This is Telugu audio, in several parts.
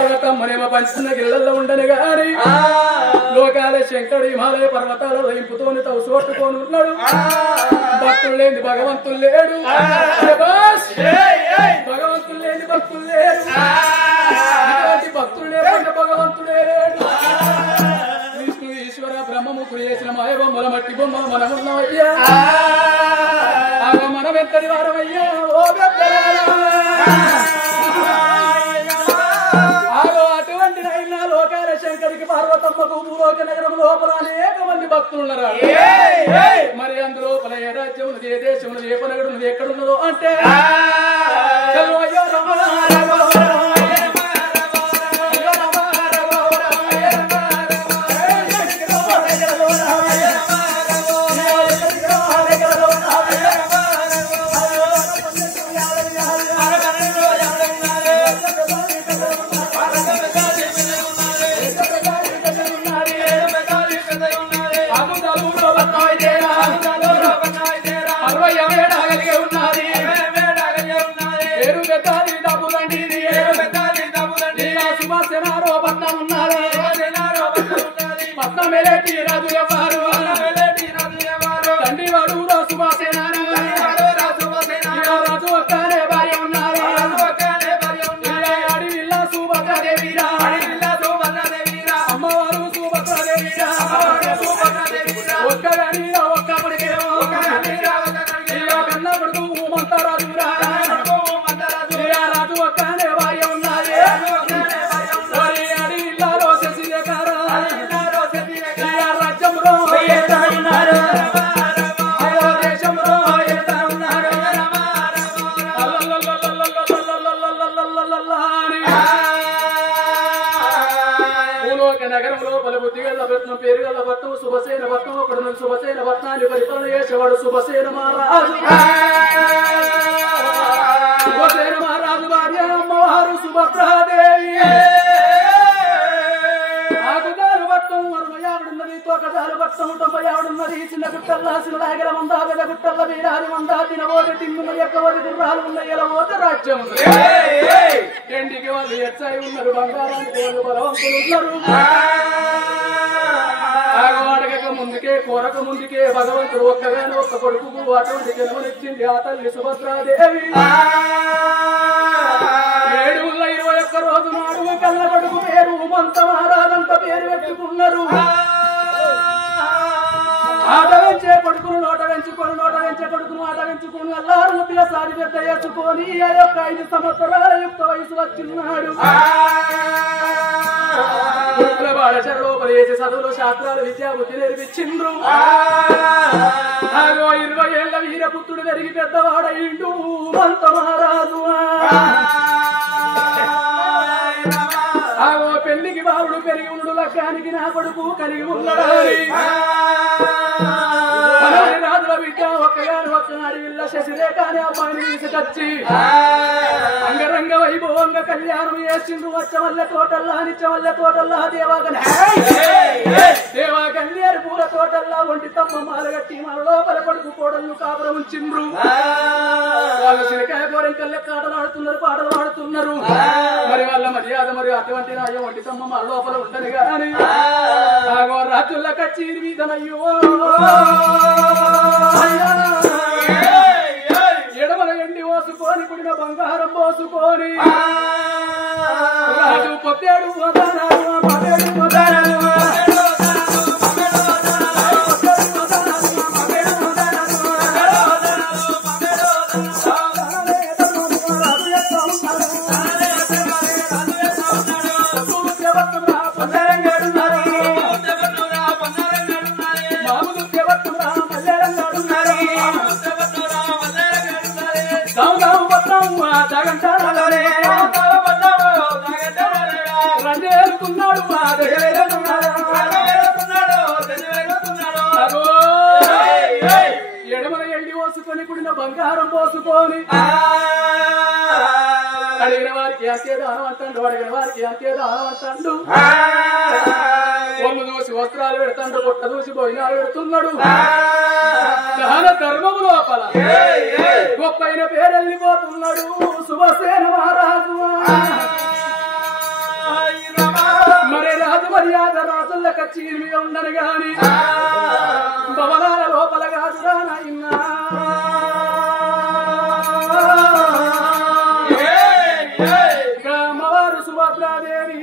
పార్వతమ్మనేమో పంచుతున్న గిళ్ళల్లో ఉండని గాని లోకాల శంకరుడు హిమాలయ పర్వతాల వైపుతోని తవు సోట్టుకొని ఉన్నాడు. భక్తులు లేని భగవంతులు లేడు, భగవంతులు లేని భక్తులు లేడు, భక్తులు లేకుండా భగవంతుడే లేడు. విష్ణు ఈశ్వర బ్రహ్మముఖుడు చేసిన మాయబొమ్మల మట్టి బొమ్మ మనమున్నామయ్యా. మనం ఎంతటి వారమయ్యా ఓ అటువంటి నైనా లోకాల శంకరికి పార్వతమ్మకు భూలోక నగరం లోపల అనేక మంది భక్తులు ఉన్నారు. మరి అందులోపల ఏ రాజ్యం ఉన్నది, ఏ దేశం ఉన్నది, ఏ పనగడు ఉన్నది, ఎక్కడున్నదో అంటే శుభసేన పట్నం ఒకడు శుభసేన పట్నాన్ని పరిపాలన చేసేవాడు శుభసేన మహారాజు. శుభసేన మహారాజు భార్య అమ్మవారు సుభద్రాదేవి. ఆకుదారు పట్టం 60 ఉన్నది, తోకదారు పట్టం 90 ఉన్నది. చిన్న గుట్టల్లా శివలాగల మందా, పెద్ద గుట్టల్ల వీరాది మందా, తినబోటి తిమ్మున ఎక్కవరి గుర్రాలు ఉన్నాయి, ఎలవోత రాజ్యం ఉంది. ఎండికి వాళ్ళు ఎచ్చాయి ఉన్నారు, బంగారానికి వాళ్ళు బలవంతులు ఉన్నారు. ఆగవాడక ముందుకే కోరక ముందుకే భగవంతుడు ఒక్కగానే ఒక్క కొడుకు అటువంటి జన్మనిచ్చింది ఆ తల్లి సుభద్రాదేవి. 721 రోజు నాడు కళ్ళ కొడుకు పేరు మంత మహారాజంత పేరు పెట్టుకున్నారు. ఆట వెంచే కొడుకును నోట వెంచుకొని, నోట వెంచే కొడుకును ఆట వెంచుకొని అల్లారు ముద్దుగా సారి పెద్ద చేసుకొని 5 సంవత్సరాల యుక్త వయసు వచ్చిన్నాడు. బాలచరలోపలి చేసే చదువులు శాస్త్రాలు విద్యాబుద్ధి నేర్పించిండ్రు. 20 ఏళ్ల వీరపుత్రుడు పెరిగి పెద్దవాడయిండు మంత మహారాజు. పెళ్లికి బాలుడు పెరిగి ఉండు, లక్ష్యానికి నా కొడుకు కలిగి ఉన్నాడు. రాజుల బిడ్డ ఒక్కగాని ఒక్కనాడు ఇళ్ళ శశిరేఖ అనే అమ్మాయిని తీసుకొచ్చి అంగరంగ వైభవంగా కళ్యాణం చేసిండ్రు. వచ్చవల్ల తోటల్లా నిచ్చవల్ల తోటల్లా దేవాగన్నేరు పూల తోటల్లా ఒంటి తమ్మ మాలగట్టి మన లోపల కొడుకు కోడళ్ళు కాపురం ఉంచిండ్రు. వాళ్ళు శిరకాయ కోరికల్లే కాటలు ఆడుతున్నారు, పాటలు ఆడుతున్నారు. మరి వాళ్ళ మర్యాద మరి అటువంటి నాయం ఒంటి తమ్మ మన లోపల ఉంటది కానీ రాత్రుల కచ్చీరి మీదనయ్యో ఎడమల ఎండి పోసుకొని కుడిన బంగారం పోసుకొని రాజు పొద్దాడు ఎడమల ఎండి పోసుకొని కుడిన బంగారం పోసుకొని అడిగిన వారికి అంతే దానం అంటాడు, అడిగిన వారికి అంతే దానం అంటాడు. ఒళ్ళు దూసి వస్త్రాలు పెడతాడు, పొట్ట దూసి భోజనాలు పెడుతున్నాడు. దాన ధర్మము లోపల గొప్పైన పేరెళ్ళిపోతున్నాడు సుభసేన మహారాజు. వచ్చి మీద ఉండను గాని భవనాల లోపల కాదురా నాయనా అమ్మవారు సుభద్రాదేవి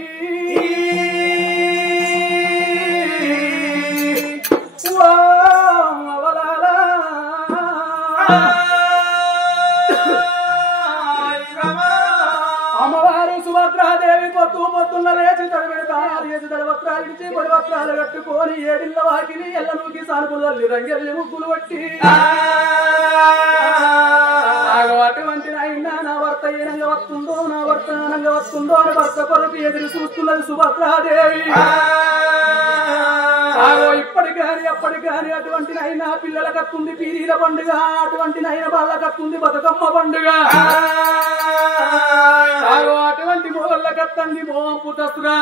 అమ్మవారు సుభద్రాదేవి పొద్దున్న లేచి తడివిడి తాళాలు చేసి తడివస్త్రాలు ఇచ్చి పొడి వస్త్రాలు కట్టుకొని ఏడిళ్ళ వాకిలి ఎల్లనూకి సానుపులు తల్లి రంగెల్లి ముగ్గులు పట్టి అటువంటి నాయన నా భర్త ఏనంగా వస్తుందో నా భర్త ఆనంగా వస్తుందో అని భర్త కొరకు ఎదురు చూస్తున్నది సుభద్రాదేవి ఇప్పటి గాని అప్పటి గాని అటువంటి నైనా పిల్లల కత్తుంది పీరీల పండుగ అటువంటి నైన వాళ్ళ కత్తుంది బతుకమ్మ పండుగ అటువంటి మోగళ్ళ కత్తంది మోంపు తస్తుగా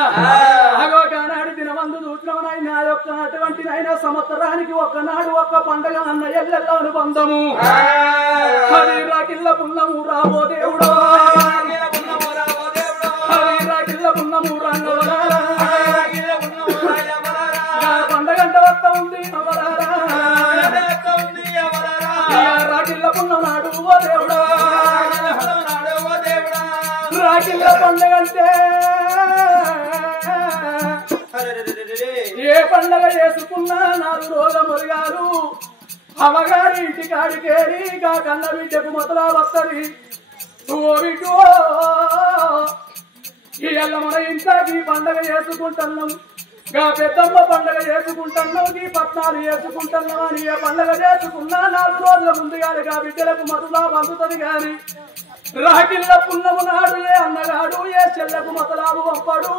కానాడు దినమందు చూసినవనైనా యొక్క అటువంటి నైనా సంవత్సరానికి ఒక్కనాడు ఒక్క పండుగ అన్న ఎల్లెల్ల అనుబంధము హరిరాకిల్ల పున్నము రాబో దేవుడో హరిరాకిల్ల పున్నము రంగవరా పండగంట వస్తా ఉంది రాకిల్ల పున్నం నాడు ఓ దేవుడా రాకిల్ల పండగ అంటే ఏ పండగ చేసుకున్నా 4 రోజుల మురిగారు అమ్మగారి ఇంటి కాడికేరి గా కన్న బిడ్డకు మొదలా వస్తుంది ఓ బిడ్డో ఇవాళ మన ఇంట్లోకి పండగ చేసుకుంటున్నాం పెద్దమ్మ పండగ చేసుకుంటున్నావు నీ పట్నాలు చేసుకుంటున్నావు అని ఏ పండగ చేసుకున్నా 4 రోజుల ముందుగానే బిడ్డలకు మతులా పంపుతుంది గాని రాకిళ్ళ పున్నము నాడు ఏ అన్నగాడు ఏ చెల్లకు మతలాలు పంపడు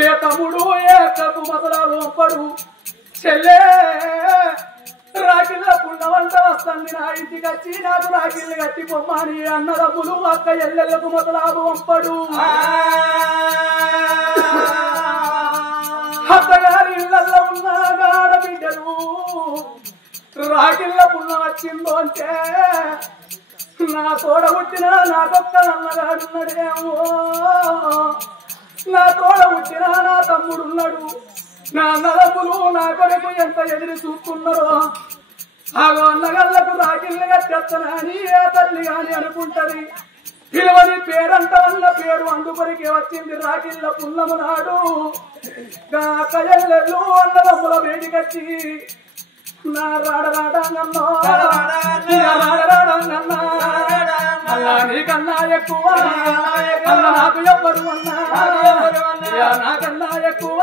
ఏ తమ్ముడు ఏ అక్కకు మతలాలు పంపడు చెల్లె రాకిళ్ళ పున్నమంట వస్తుంది నా ఇంటికి వచ్చి నాకు రాకిళ్ళు కట్టి పొమ్మని అన్నదమ్ములు అక్క ఎల్లెళ్లకు మతలాలు పంపడు అత్తగారి ఇళ్లలో ఉన్న ఆడబిడ్డలు రాకిళ్ళ పున్న వచ్చిందో అంటే నా తోడ పుట్టిన నాకొక్క అన్నగాడున్నాడేమో నా తోడ పుట్టిన నా తమ్ముడున్నాడు నా అన్నదమ్ములు నా కొరకు ఎంత ఎదురు చూస్తున్నారో ఆగో అన్నగాళ్లకు రాకిళ్ళు కట్టేస్తానని ఏ తల్లి గాని అనుకుంటది పిలువని పేరంట వల్ల పేరు అందుకొరికే వచ్చింది రాకిళ్ళ పున్నము నాడు కయల్లెల్లు అన్నదమ్ముల వేడికచ్చి నా రాడరాడంగన్నో రాడరాడంగన్నా అల్లా నీకన్నా ఎక్కువ అల్ల నాకు ఎవ్వరు అన్నా నాకన్నా ఎక్కువ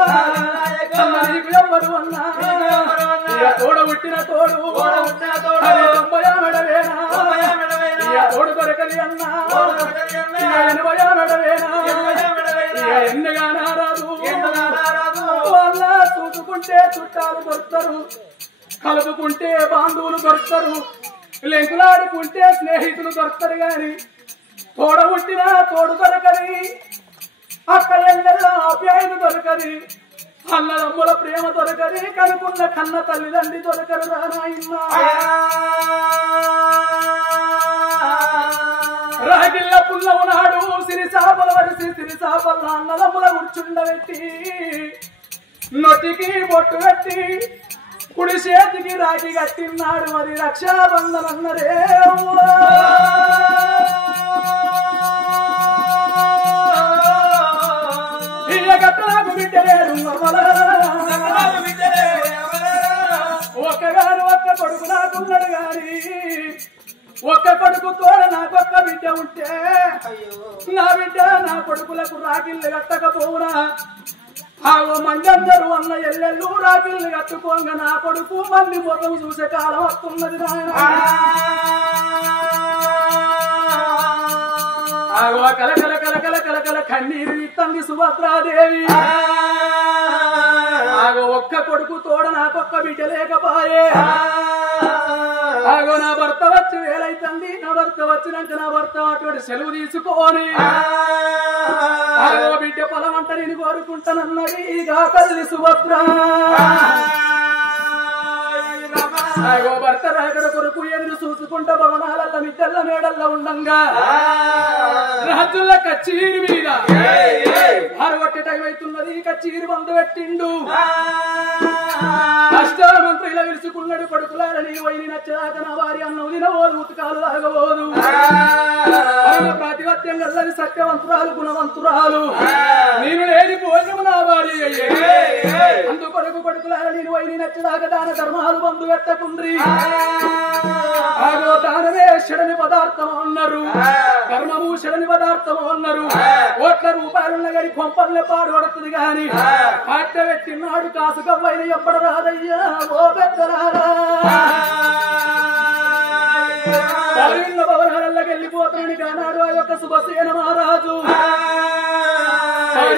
అల్ల నీకు ఎవ్వరు అన్నా తోడ పుట్టిన తోడు తొంభయా మెడవేనా తోడు కొరకలి అన్నా 80 మెడవేనా ఎన్నగా నారాదు వాళ్ళ చూసుకుంటే చుట్టాలు దొరుకుతారు కలుపుకుంటే బాంధువులు దొరుకుతారు లెంకులాడుకుంటే స్నేహితులు దొరుకుతారు గాని తోడ పుట్టిన తోడు దొరకది అక్క ఎల్లెల్ల ఆప్యాయత దొరకది అన్నదమ్ముల ప్రేమ దొరకది కనుకున్న కన్న తల్లిదండ్రి దొరకరు రానాయన్నా రాగిళ్ళ పుల్లవు నాడు సిరిసాపల వరిసి సిరిసాపల్ల అన్నదమ్ముల కూర్చుండబెట్టి నొట్టికి బొట్టు కట్టి కుడి చేతికి రాగి కట్టినాడు మరి రక్షాబంధన్ అన్నరే కట్టలకు బిడ్డలేరు ఒక్కగారు ఒక్క కొడుకు నాకున్నాడు గాని ఒక్క కొడుకు తోడ నాకొక్క బిడ్డ ఉంటే నా బిడ్డ నా కొడుకులకు రాకిళ్ళు కట్టకపోవునా ఆగో మందందరూ అన్న ఎల్లెళ్ళు రాకిళ్ళు కట్టుకోంగా నా కొడుకు మంది ముఖం చూసే కాలం వస్తున్నది నాయన ఆగో కలకల కలకల కలకల కన్నీరు ఇత్తంది సుభద్రాదేవి ఆగో ఒక్క కొడుకు తోడ నాకొక్క బిడ్డ లేకపాయే ఆగో నా భర్త వచ్చి వేలైతుంది నా భర్త వచ్చినాక నా భర్త అటువంటి సెలవు తీసుకొని ఆగో బిడ్డ పొలమంట నేను కోరుకుంటానన్నది ఇక తల్లి సుభద్ర అగో భర్త రాకడ కొరకు ఎదురు చూసుకుంటా భవనాల మిద్దెల్ల మేడల్లో ఉండంగా రాజుల కచ్చీరి మీద ఆరగొట్టే టైం అవుతున్నది కచ్చీరి బంధు పెట్టిండు అష్టమంత్రి ఇలా విలుచుకున్నాడు కొడుకులారని వైని నచ్చదాక నా వారి అన్నం తినబోదు ఉతకాలు తాగబోదు ప్రాతిపత్యం గల్లని సత్యవంతురాలు గుణవంతురాలు నేను లేని భోజనం నా వారి అందుకొడుకు కొడుకులారని వైని నచ్చదాక దాన ధర్మాలు బంధు పెట్టకుండ్రి ఆగో దానమే షడని పదార్థం అన్నారు ధర్మము షడని పదార్థం అన్నారు 1,00,00,000 రూపాయలున్న గారి కొంపల్లే పాడు పడుతుంది గాని పాట పెట్టినాడు కాసు కవ్వైన ఎప్పుడు రాదయ్యా ఓ పెద్దరారా భవనాలకి వెళ్ళిపోతాను కానాడు ఆ యొక్క సుభసేన మహారాజు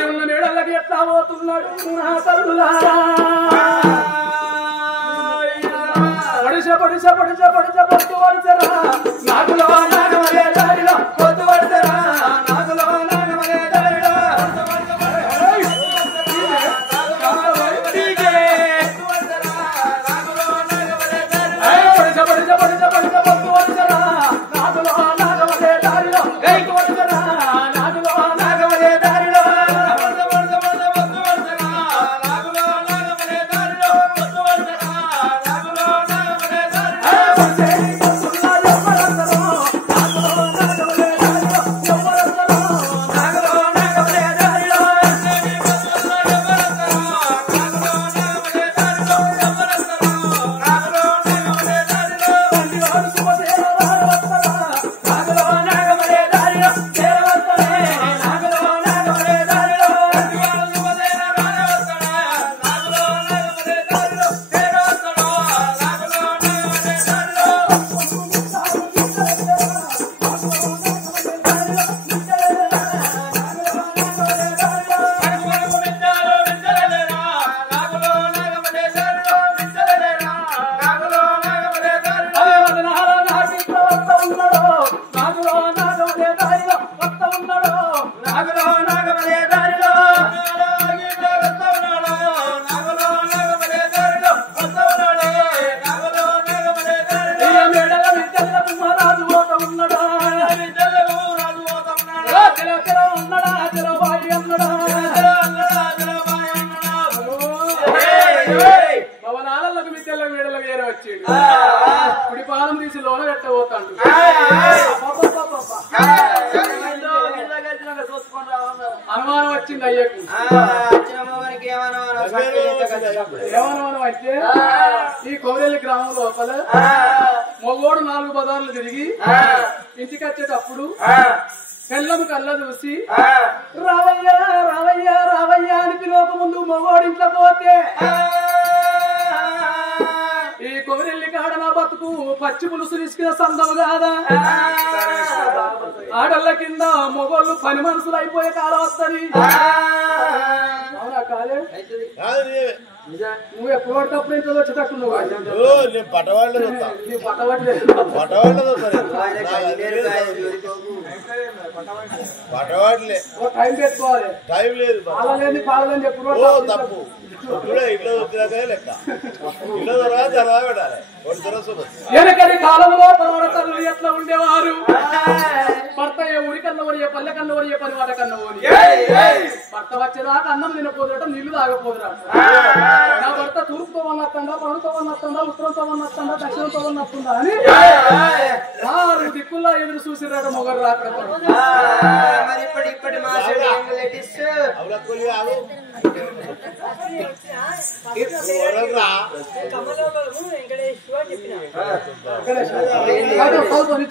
ఉన్న మేడల్లకి ఎట్లా పోతున్నాడు నా తల్లులారా పడిస పొట్టు పడిసరా నాకులో నాగమలే దారిలో పొద్దు పడిసరా నాకులో నాగమలే దారిలో పడిస పొట్టు పడిసరా నాకులో నాగమలే దారిలో పడిసరా నాకులో నాగమలే దారిలో కుడిపాలం తీసి లోన కట్టబోతాడు అనుమానం వచ్చింది అయ్యకు ఏమనుమానం అయితే ఈ కోరేలి గ్రామం లోపల మొగోడు 4 బజార్లు తిరిగి ఇంటికి వచ్చేటప్పుడు కళ్ళము కళ్ళ చూసి రావయ్యా రావయ్యా రావయ్యా అని పిలవక ముందు మొగోడు ఇంట్లో పోతే ఈ కొమరెల్లి కాడ నా బతుకు పచ్చి పులుసు తీసుకున్న సందము కాదా ఆడళ్ళ కింద మొగోళ్ళు పని మనుషులు అయిపోయే కాలం వస్తుంది అవునా కాలే నువ్వు ఎప్పుడు పడినప్పుడు ఇంట్లో వచ్చేటట్టు నువ్వు పటవాడలే టైం పెట్టుకోవాలి టైం లేదు పాలలేని పాలలేని ఎప్పుడు తప్పు ఇంట్లో వచ్చినాక లెక్క ఇంట్లో తర్వాత పెట్టాలి వెనకటి కాలంలో పర్వతలు ఎట్లా ఉండేవారు భర్త ఏ ఊరి కన్నా వరియే పల్లె కన్నా వరియే పని వాట కన్నా ఓని భర్త వచ్చేదాకా అన్నం తినపోదురట నీళ్లు తాగపోదురట నా భర్త తూర్పుతో ఉన్నట్టుందా పనుతో ఉన్నట్టుందా ఉత్తరంతో ఉన్నట్టుందా దక్షిణంతో ఉన్నట్టుందా అని 6 దిక్కుల్లో ఎదురు చూసిరాట మొగరు రాక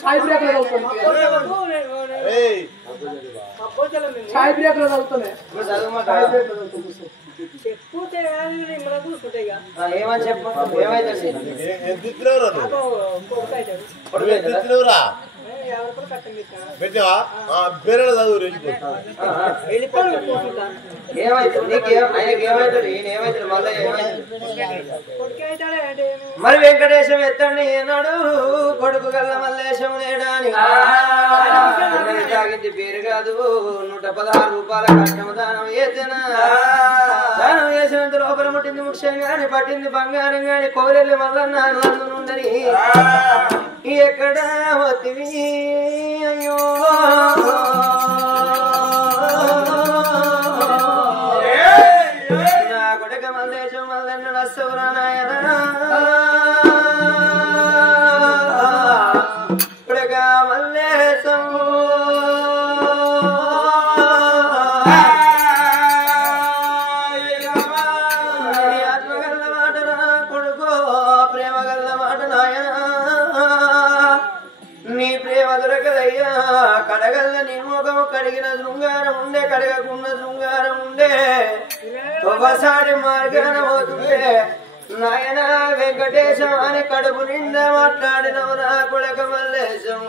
ఛాయ్ బ్రేక్ లో ఛాయ్ బ్రేక్ లో చదువుతున్నాయి ఏమని చెప్పు ఏమైతే పెట్టావా పేరు చదువు మరి వెంకటేశం ఎత్తండి ఏనాడు కొడుకు గల్ల మల్లేశం లేడాని తాగింది పేరు కాదు 116 రూపాయల కష్టం దానం ఏదైనా దానం చేసినంత లోపల ముట్టింది ముఖ్యం గాని పట్టింది బంగారం గాని కోరెల్లి మల్లన్న అందునుందని ఎక్కడ వతివి అయ్యో నా కొడక మల్లేశం మల్లన్న నస్తవురా నాయన కొడక మల్లేశం కడగల్ల నీ ముఖము కడిగిన శృంగారం ఉండే కడగకున్న శృంగారం ఉండే ఒకసారి మార్గాన పోతుండే నాయన వెంకటేశం అని కడుపు నిండా మాట్లాడినవు నా కొడక మల్లేశం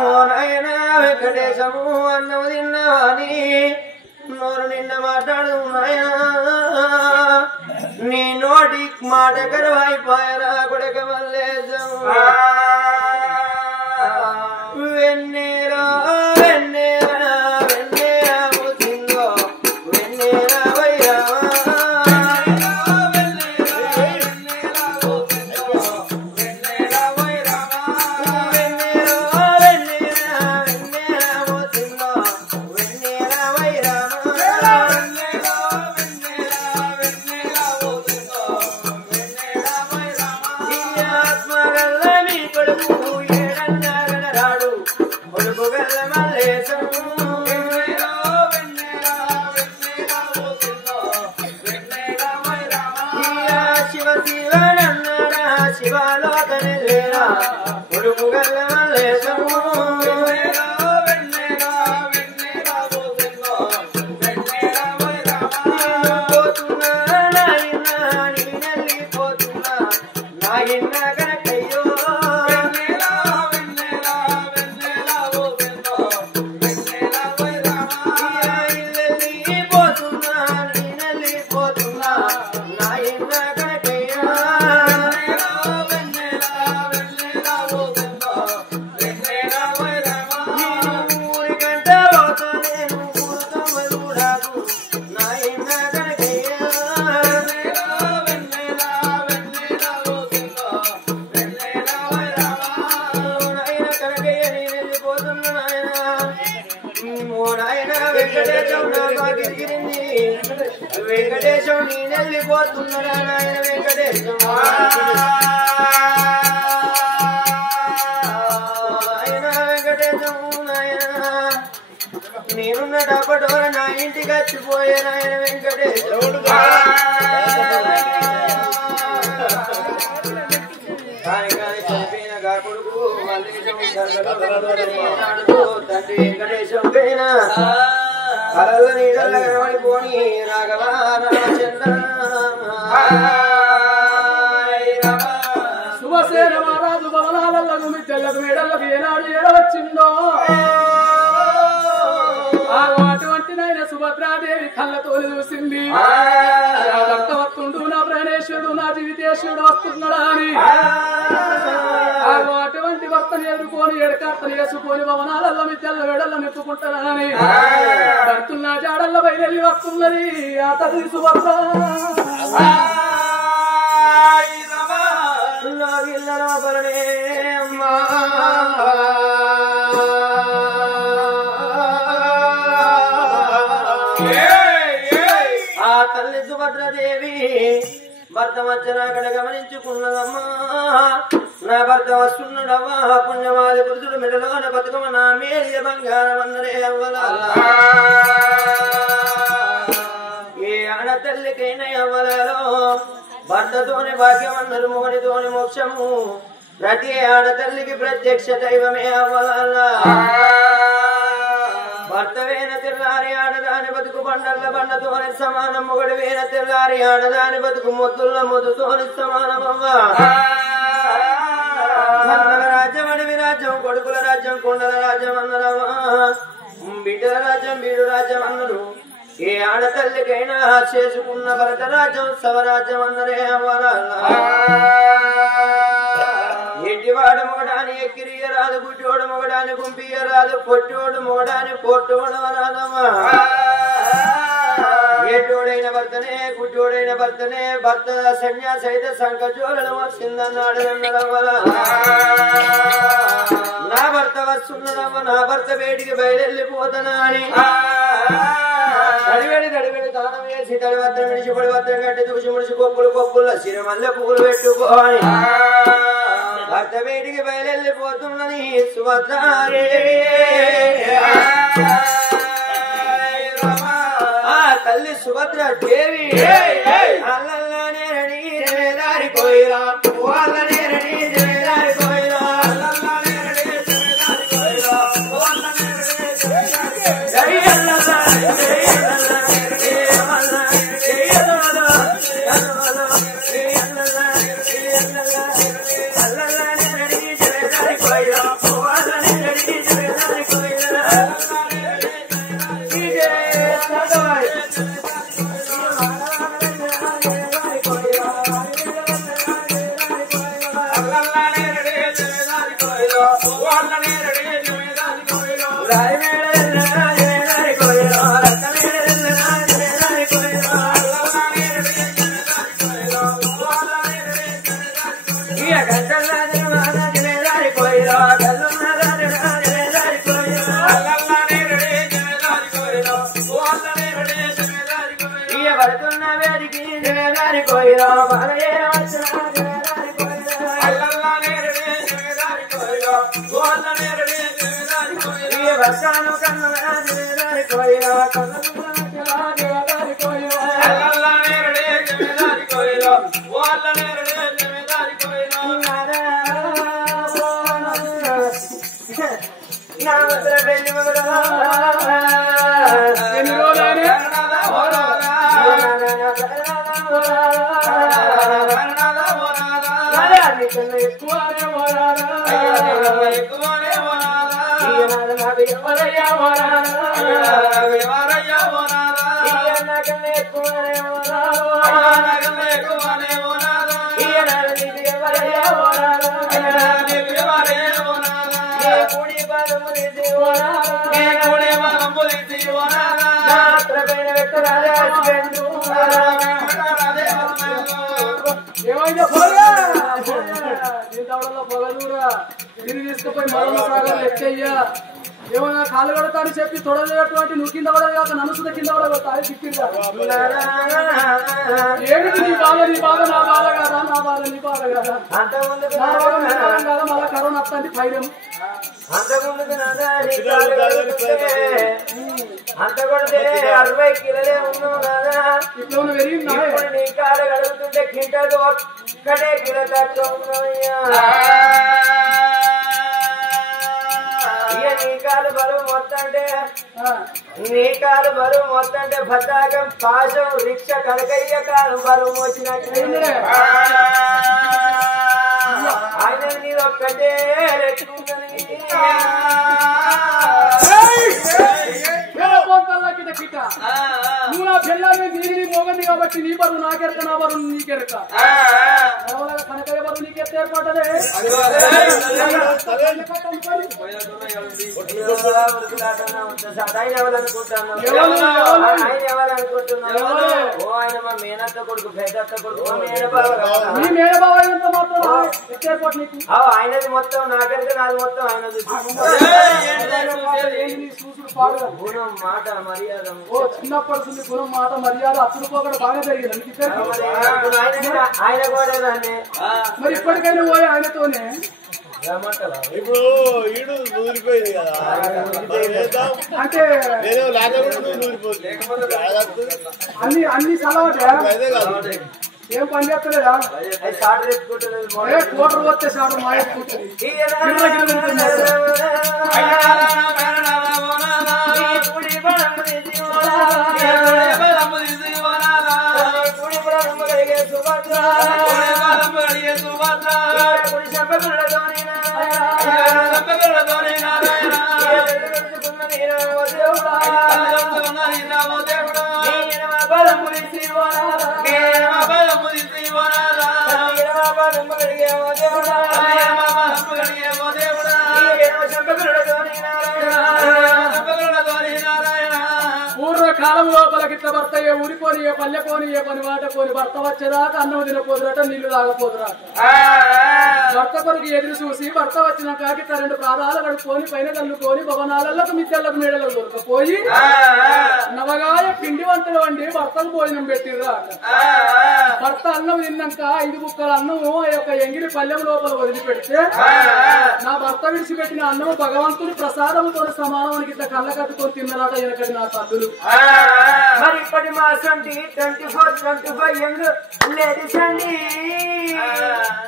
ఓ నాయన వెంకటేశము అన్నము తిన్నావని నోరు నిండా మాట్లాడు నాయన నీ నోటి మాట కరువైపోయరా కొడక మల్లేశం వెన్నెరా వెన్నెరా వెన్నెరా పోతుందో వెన్నెరా వైరామా వెంకటేశం నీ నెల్లిపోతున్నాడా నాయన వెంకటేశం ఆయన వెంకటేశం నాయన నేనున్న డబ్బడోర నా ఇంటికి వచ్చిపోయే నాయన వెంకటేశం చనిపోయిన గా కొడుకు మల్లేశం తండ్రి వెంకటేశం పైన కలల నీడల కనబడిపోని రాఘవా రామచంద్ర శుభసేన మహారాజు భవనాలకు తెల్లకు మేడలకు ఏనాడు ఏడవచ్చిందో అటువంటి నాయన సుభద్రాదేవి కళ్ళతో చూసింది భక్తవత్తుండు నా ప్రాణేశ్వరుడు నా జీవితేశ్వరుడు వస్తున్నాడా అని అటువంటి భర్తను ఎదుర్కొని ఎడకర్తను వేసుకొని భవనాలలో మీ తెల్ల వేడల్లో మెచ్చుకుంటారా అని భర్తున్న జాడల్లో బయలుదేరి వస్తున్నది ఆ తల్లి సుభద్ర అమ్మా ఆ తల్లి సుభద్రదేవి భర్త వచ్చిన అక్కడ గమనించుకున్నదమ్మా నా భర్త వస్తున్నాడమ్మా పుణ్యమాది పురుషుడు మెడలోన బతుకమ్మ నా మేలియ బంగారం అన్నరే అవ్వలా ఏ ఆడతల్లికైనా అవ్వలలో భర్తతోని భాగ్యం అన్నారు మొగనితోని మోక్షము ప్రతి ఆడతల్లికి ప్రత్యక్ష దైవమే అవ్వాల భర్త వేన తెల్లారి ఆడదాని బతుకు బండల్ల బండతోని సమానం మొగడు వేన తెల్లారి ఆడదాని బతుకు మొత్తుల్ల మొద్దుతోని సమానమవ్వా రాజ్యం అడవి రాజ్యం కొడుకుల రాజ్యం కొండల రాజ్యం అన్నరమ్మా బిడ్డల రాజ్యం బీడు రాజ్యం అన్నారు ఏ ఆడతల్లికైనా చేసుకున్న భరత రాజ్యం సవరాజ్యం అన్నరే అవ్వాలా ఎట్టివాడు మొగడాని ఎక్కిరియరాదు గుడ్డోడు మొగడాని గుంపియరాదు పొట్టోడు మొగడాని పొట్టోడు రాదమ్మా ఏటోడైన భర్తనే గుడ్డోడైన భర్తనే భర్త సన్యాసైత సంకజోలను వచ్చిందన్నాడు నా భర్త వస్తున్నదమ్మ నా భర్త వేడికి బయలుపోతానా అని తడివేడి దానం వేసి తడివత్రం విడిచి పడివత్రం కట్టి తుడిచి ముడిచి కొప్పుల సిరిమల్లె పువ్వులు పెట్టుకోని భర్త వేడికి బయలుపోతున్నది సుభద్ర తల్లి సుభద్ర దేవి అల్లనే రడి దారి కోయిరా వాళ్ళనే రడి దారి కోయిరా తీసుకుపోయి మరో లెక్కయ్యా ఏమైనా కాలు కొడతాని చెప్పి తొడలేటువంటి నువ్వు కింద పడదు నలుసుద కింద పడగొట్టాలి తిప్పిందా ఏమిటి నీ బాధ నా బాధ కదా నా బాధ నీ బాధ కదా కదా మళ్ళా కరోనా వస్తుంది పైరం అంత కొడితే 60 కిలోలే ఉన్నావు కదా ఇప్పుడు నీ కాలు కడుగుతుంటే కింటకు ఒక్కటే కిలో తక్కువ ఉన్నాయ్యా నీ కాలు బరువు మొత్తం అంటే భద్రాగం పాశం రిక్ష కనకయ్య కాలు బరువు మోసినట్టు ఆయన నీ ఒక్కటే నువ్వు నా పిల్లలు నీది మోగండి కాబట్టి నీ బరువు నాకెరక నా బరువు నీకెరక కనకయ్య బరువు నీకెత్త ఏర్పడదే ఆయన ఎవరనుకుంటున్నావు ఆయన మా మేనత్త కొడుకు పెద్దత్త కొడుకు ఆయనది మొత్తం నాకెంత నాది మొత్తం ఆయన గుణం మాట మర్యాద చిన్నప్పటి గుణం మాట మర్యాద అప్పుడు పోకడం బాగా జరిగింది ఆయన కూడా దాన్ని మరి ఇప్పటికైనా పోయి ఆయనతోనే ఇప్పుడు ఈడు నూరిపోయింది కదా అంటే అన్ని సలవాటే ఏం పని చేస్తలేదా కోటర్ వస్తే సార్ మా పూర్వకాల కాలం లోపలికి ఇట్లా భర్త ఏ ఊరిపోని ఏ పల్లె పోని ఏ పని మాట పోని భర్త వచ్చేదాకా అన్నం తినపోదురట నీళ్లు తాగపోదురట భర్త కొరకు ఎదురు చూసి భర్త వచ్చిన కాకి రెండు ప్రాధాలు కడుక్కొని పైన కలుపుకొని భవనాలకు మిద్దెలకు మేడలకు దొరకపోయి నవగాయ పిండి వంటలు వండి భర్తకు భోజనం పెట్టిర్రా భర్త అన్నం తిన్నాక 5 బుక్కల అన్నము ఆ యొక్క ఎంగిలి పల్లెం లోపల వదిలిపెడితే నా భర్త విడిచిపెట్టిన అన్నము భగవంతుని ప్రసాదంతో సమానానికి ఇట్లా కళ్ళ కట్టుకొని తిన్నరాట వెనకటి నా తల్లులు మరి ఇప్పటి మాసం 24-25 యంగ్ లేడీస్ అండి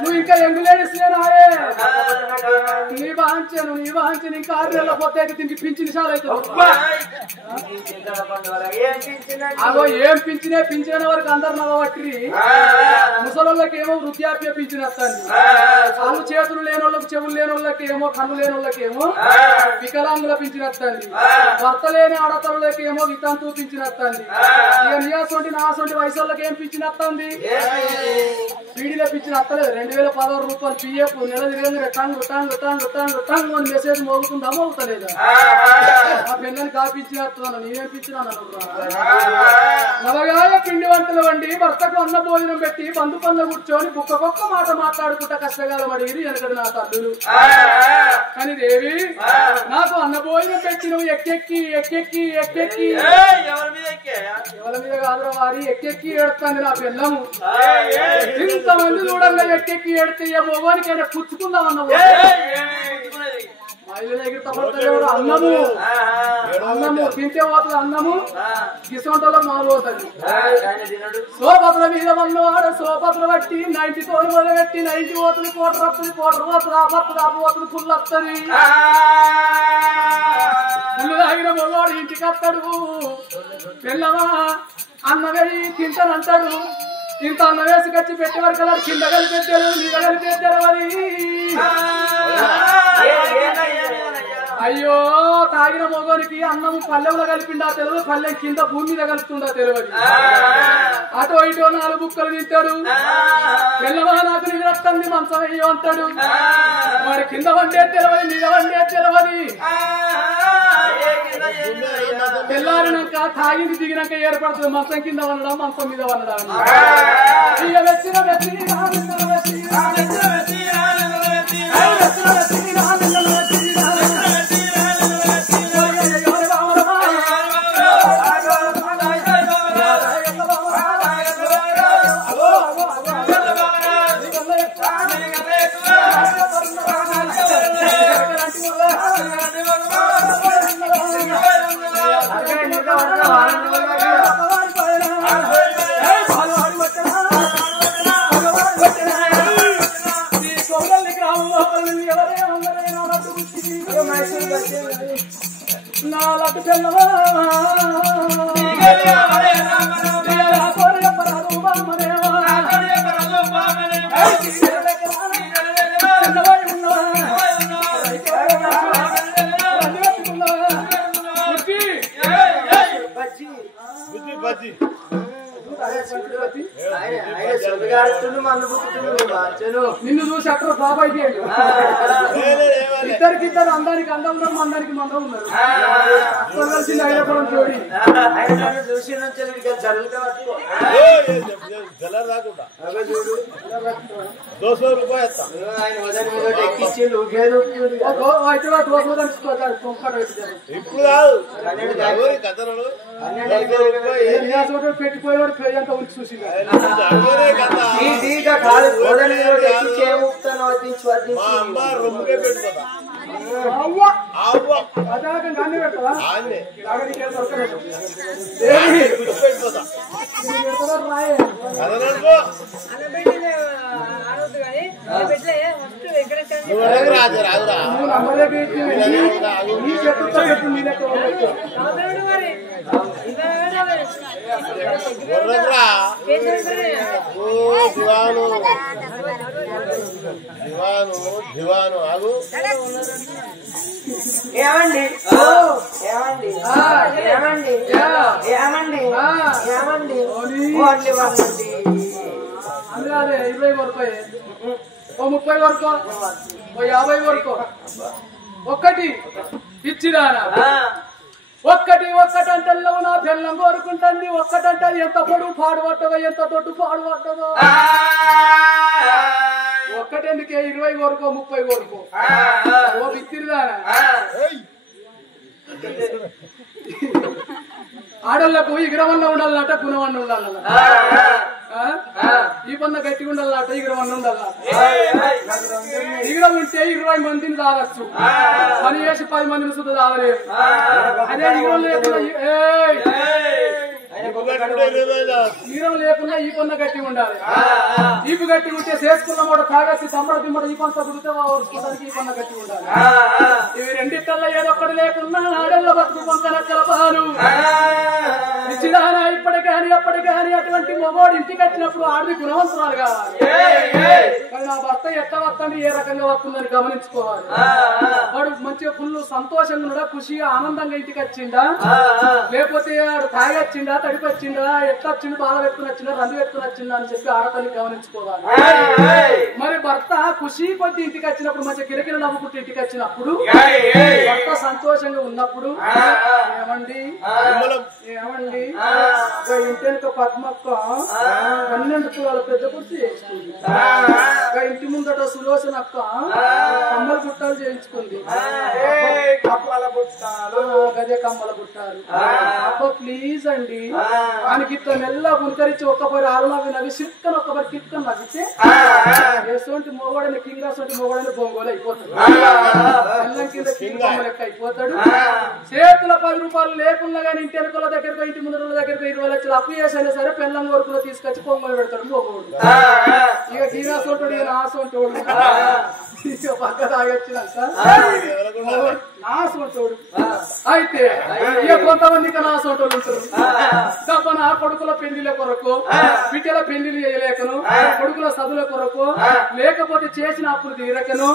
నువ్వు ఇంకా యంగ్ లేడీస్ నాయే నీ వాంచను ఇంకా 6 నెలల పొద్దు తిండి పింఛన్ చాలా అగో ఏం పింఛన వరకు అందరు నవ్వబట్టి ముసలోళ్ళకి ఏమో వృద్ధాప్య పింఛన్ వస్తుంది కాళ్ళు చేతులు లేని వాళ్ళకి చెవులు లేని వాళ్ళకి ఏమో కన్ను లేని వాళ్ళకి ఏమో వికలాంగుల పింఛన్ వస్తుంది భర్త లేని ఆడతలకి ఏమో వితంతు పింఛన్ వస్తుంది ఇక నీసొంటి నాసొంటి వయసు వాళ్ళకి ఏం పింఛన్ వస్తుంది పీడీలో పింఛన్ వస్తలేదు 2016 రూపాయలు పిఎఫ్ నెల తిరిగి టాంగ్ మెసేజ్ మోగుతుందా మోగుతలేదా ఆ పిల్లల్ని కాపించిన నేనేం పింఛను నవగాయ పిండి వంటలు వండి భర్తకు అన్న భోజనం పెట్టి బంధు పనులు కూర్చొని కుక్క మాట మాట్లాడుకుంటా కష్టకాలం అడిగి వెనకడు నా తల్లులు కానీ దేవి నాకు అన్న భోజనం పెట్టి నువ్వు ఎక్కెక్కి ఎవరి మీద కాదురా వారి ఎక్కెక్కి ఏడుతుంది నా పిల్లము ఇంతమంది చూడంగా ఎక్కెక్కి ఏడితే ఏ మొగానికైనా పుచ్చుకుందామన్న అన్నము తింటే పోతుంది అన్నము గిసొంటలో మారిపోతుంది సోపత్ర మీద వన్నవాడ సోపత్ర బట్టి 90 తోడు మొదలుపెట్టి 90 పోతుంది కోటర్ పోతుంది ఆపత్తులు ఫుల్ వస్తుంది ఫుల్ తాగిన మొగవాడు ఇంటికి వస్తాడు పిల్లవా అన్న వెళ్ళి తింటానంటాడు ఇంత అన్న వేసి కచ్చి పెట్టే వరకు అలా కింద కలిపెట్టారు మీద కలిపెట్టారు అది అయ్యో తాగిన మొగోనికి అన్నము పల్లెంలో కలిపిండా తెలియదు పల్లెం కింద భూమి మీద కలుపుతుండా తెలియదు అటో ఇటో 4 బుక్కలు తింటాడు పిల్లవా నాకు నిద్రస్తుంది మంచం అయ్యో అంటాడు వాడి కింద వండే తెలియదు మీద వండే తెలియదు తెల్లారినాక తాగింది దిగినాక ఏర్పడుతుంది మంచం కింద వండడం మంచం మీద వండడం ఇక నా లట్టు పిల్లవా నిన్ను చూసి అక్కడ బాబా అయిపోయాడు ఇద్దరికిద్దరు అందానికి అందం ఉన్నారు మందానికి మందం ఉన్నారు కలిసింది ఐదపురం జోడి చూసి పెట్టిపోయేవాడు పేయంత ఉరికి చూసి నాన్ని పెట్టదా రాయే ఏమండి ఏమండి ఏమండి ఏమండి ఏమండి అందుకే 20 వరకు ఓ 30 వరకు ఓ 50 వరకు ఒక్కటి ఇచ్చిరారా ఒక్కటంటల్లో నా పిల్లం కోరుకుంటుంది ఒక్కటంటే ఎంత పొడుగు పాడుపడ్డదో ఎంత తొట్టు పాడుపడ్డదో ఒక్కటెందుకే 20 కోరుకో 30 కోరుకో ఓ బిత్తిరిదానా ఆడోళ్లకు ఇగరవన్న ఉండాలట గుణవన్న ఉండాలట ఈ పన్న గట్టిగా ఉండాలట ఇగరవన్న ఉండాలట ఇగరం ఉంటే 20 మందిని తాగచ్చు పని చేసి 10 మందిని సుద్ధ తాగలేదు అదే ఇగరం లేకుండా ఈరం లేకుండా ఈ పన్న గట్టిగా ఉండాలి ఈపు గట్టిగా ఉంటే చేసుకున్న కూడా తాగేసి తమ్మడ తిమ్మడ ఈ పంట కుడితే ఓర్చుకోవడానికి ఈ పన్న గట్టిగా ఉండాలి ఇవి రెండిట్ల ఏదొక్కటి లేకున్నా ఆడల్లో బతుకు పొంకన కలపాలు ఇచ్చిదానా ఇప్పటికాని అప్పటికాని అటువంటి మగోడు ఇంటికి వచ్చినప్పుడు ఆడది గుణవంతురాలు కావాలి మరి నా భర్త ఎట్లా వస్తుంది ఏ రకంగా వస్తుందని గమనించుకోవాలి వాడు మంచిగా ఫుల్ సంతోషంగా ఉన్నాడా ఖుషిగా ఆనందంగా ఇంటికి వచ్చిండా లేకపోతే వాడు తాగొచ్చిండా తడిపొచ్చిండా ఎట్లా వచ్చిండు బాధ పెట్టుకుని వచ్చిండా రంది పెట్టుకుని వచ్చిందా అని చెప్పి ఆడతల్ని గమనించుకోవాలి మరి భర్త ఖుషి కొద్ది ఇంటికి వచ్చినప్పుడు మంచిగా కిలకిల నవ్వుకుంటూ ఇంటికి వచ్చినప్పుడు భర్త సంతోషంగా ఉన్నప్పుడు ఏమండి ఇంటి పద్మక్క 12 తులాల పెద్ద కుర్చీ చేయించుకుంది ఇంటి ముందట సులోచన అక్క కమ్మల గుట్టాలు చేయించుకుంది గదే కమ్మల గుట్టాలు అబ్బా ప్లీజ్ అండి ఆయనకి ఇట్లా మెల్ల గుంకరించి ఒక్కపరి ఆలు నవ్వి నవ్వి సిక్కని ఒక్కపరి కిక్కని నవ్వితే ఎటువంటి మొగోడని కింగాసోటి మొగోడని బొంగోలు అయిపోతాడు బెల్లం కింద కింగమ్మ లెక్క అయిపోతాడు చేతుల 10 రూపాయలు లేకుండా కానీ ఇంటి వెనుకల దగ్గరకు ఇంటి ముందు దగ్గరకు 20 లక్షలు అప్పు చేసైనా సరే పెళ్ళం వరకులో తీసుకొచ్చి పొంగలు పెడతాడు మొగోడు ఇక కింగాసోటోడు ఇక నాసోటోడు ఇక పక్క తాగొచ్చినాక నాసోటోడు అయితే ఇక కొంతమందికి నాసోటోళ్ళు ఉంటారు తప్ప నా కొడుకుల పెళ్లిల కొరకు బిడ్డల పెళ్లిలు చేయలేకను కొడుకుల చదువుల కొరకు లేకపోతే చేసిన అప్పులు తీరకను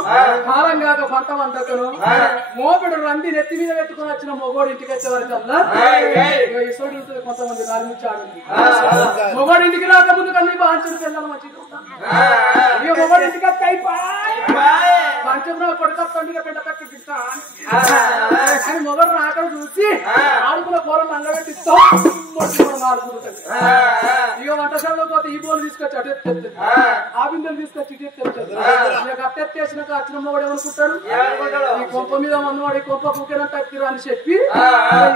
కాలం కాక పంట వంటకను మోపుడు రంది నెత్తి మీద పెట్టుకుని వచ్చిన మొగోడు ఇంటికి వచ్చే వరకల్లా ఇసోడు కొంతమంది నలుముచ్చాడు మొగోడు ఇంటికి రాక ముందు కన్నీ బాంచుడు పిల్లలు మంచిగా ఇక మొగోడు ఇంటికి వచ్చి పంచంలో కొడుకొస్తుందిగా బిడ్డ కట్టి అని మొగడు రాకడం చూసి ఆడుకున్న కూరలు అంగబెట్టిస్తాం ఇక వంటశాలలో పోతే ఈ బోలు తీసుకొచ్చి అటు ఎత్తుంది ఆ బిందెలు తీసుకొచ్చి ఇటు ఎత్తుంది ఇక అట్టెత్తేసినాక వచ్చిన మొగడు ఏమనుకుంటాడు ఈ కొంప మీద ఉన్నవాడు ఈ కొంప పూకేనా తక్కిరా అని చెప్పి ఈ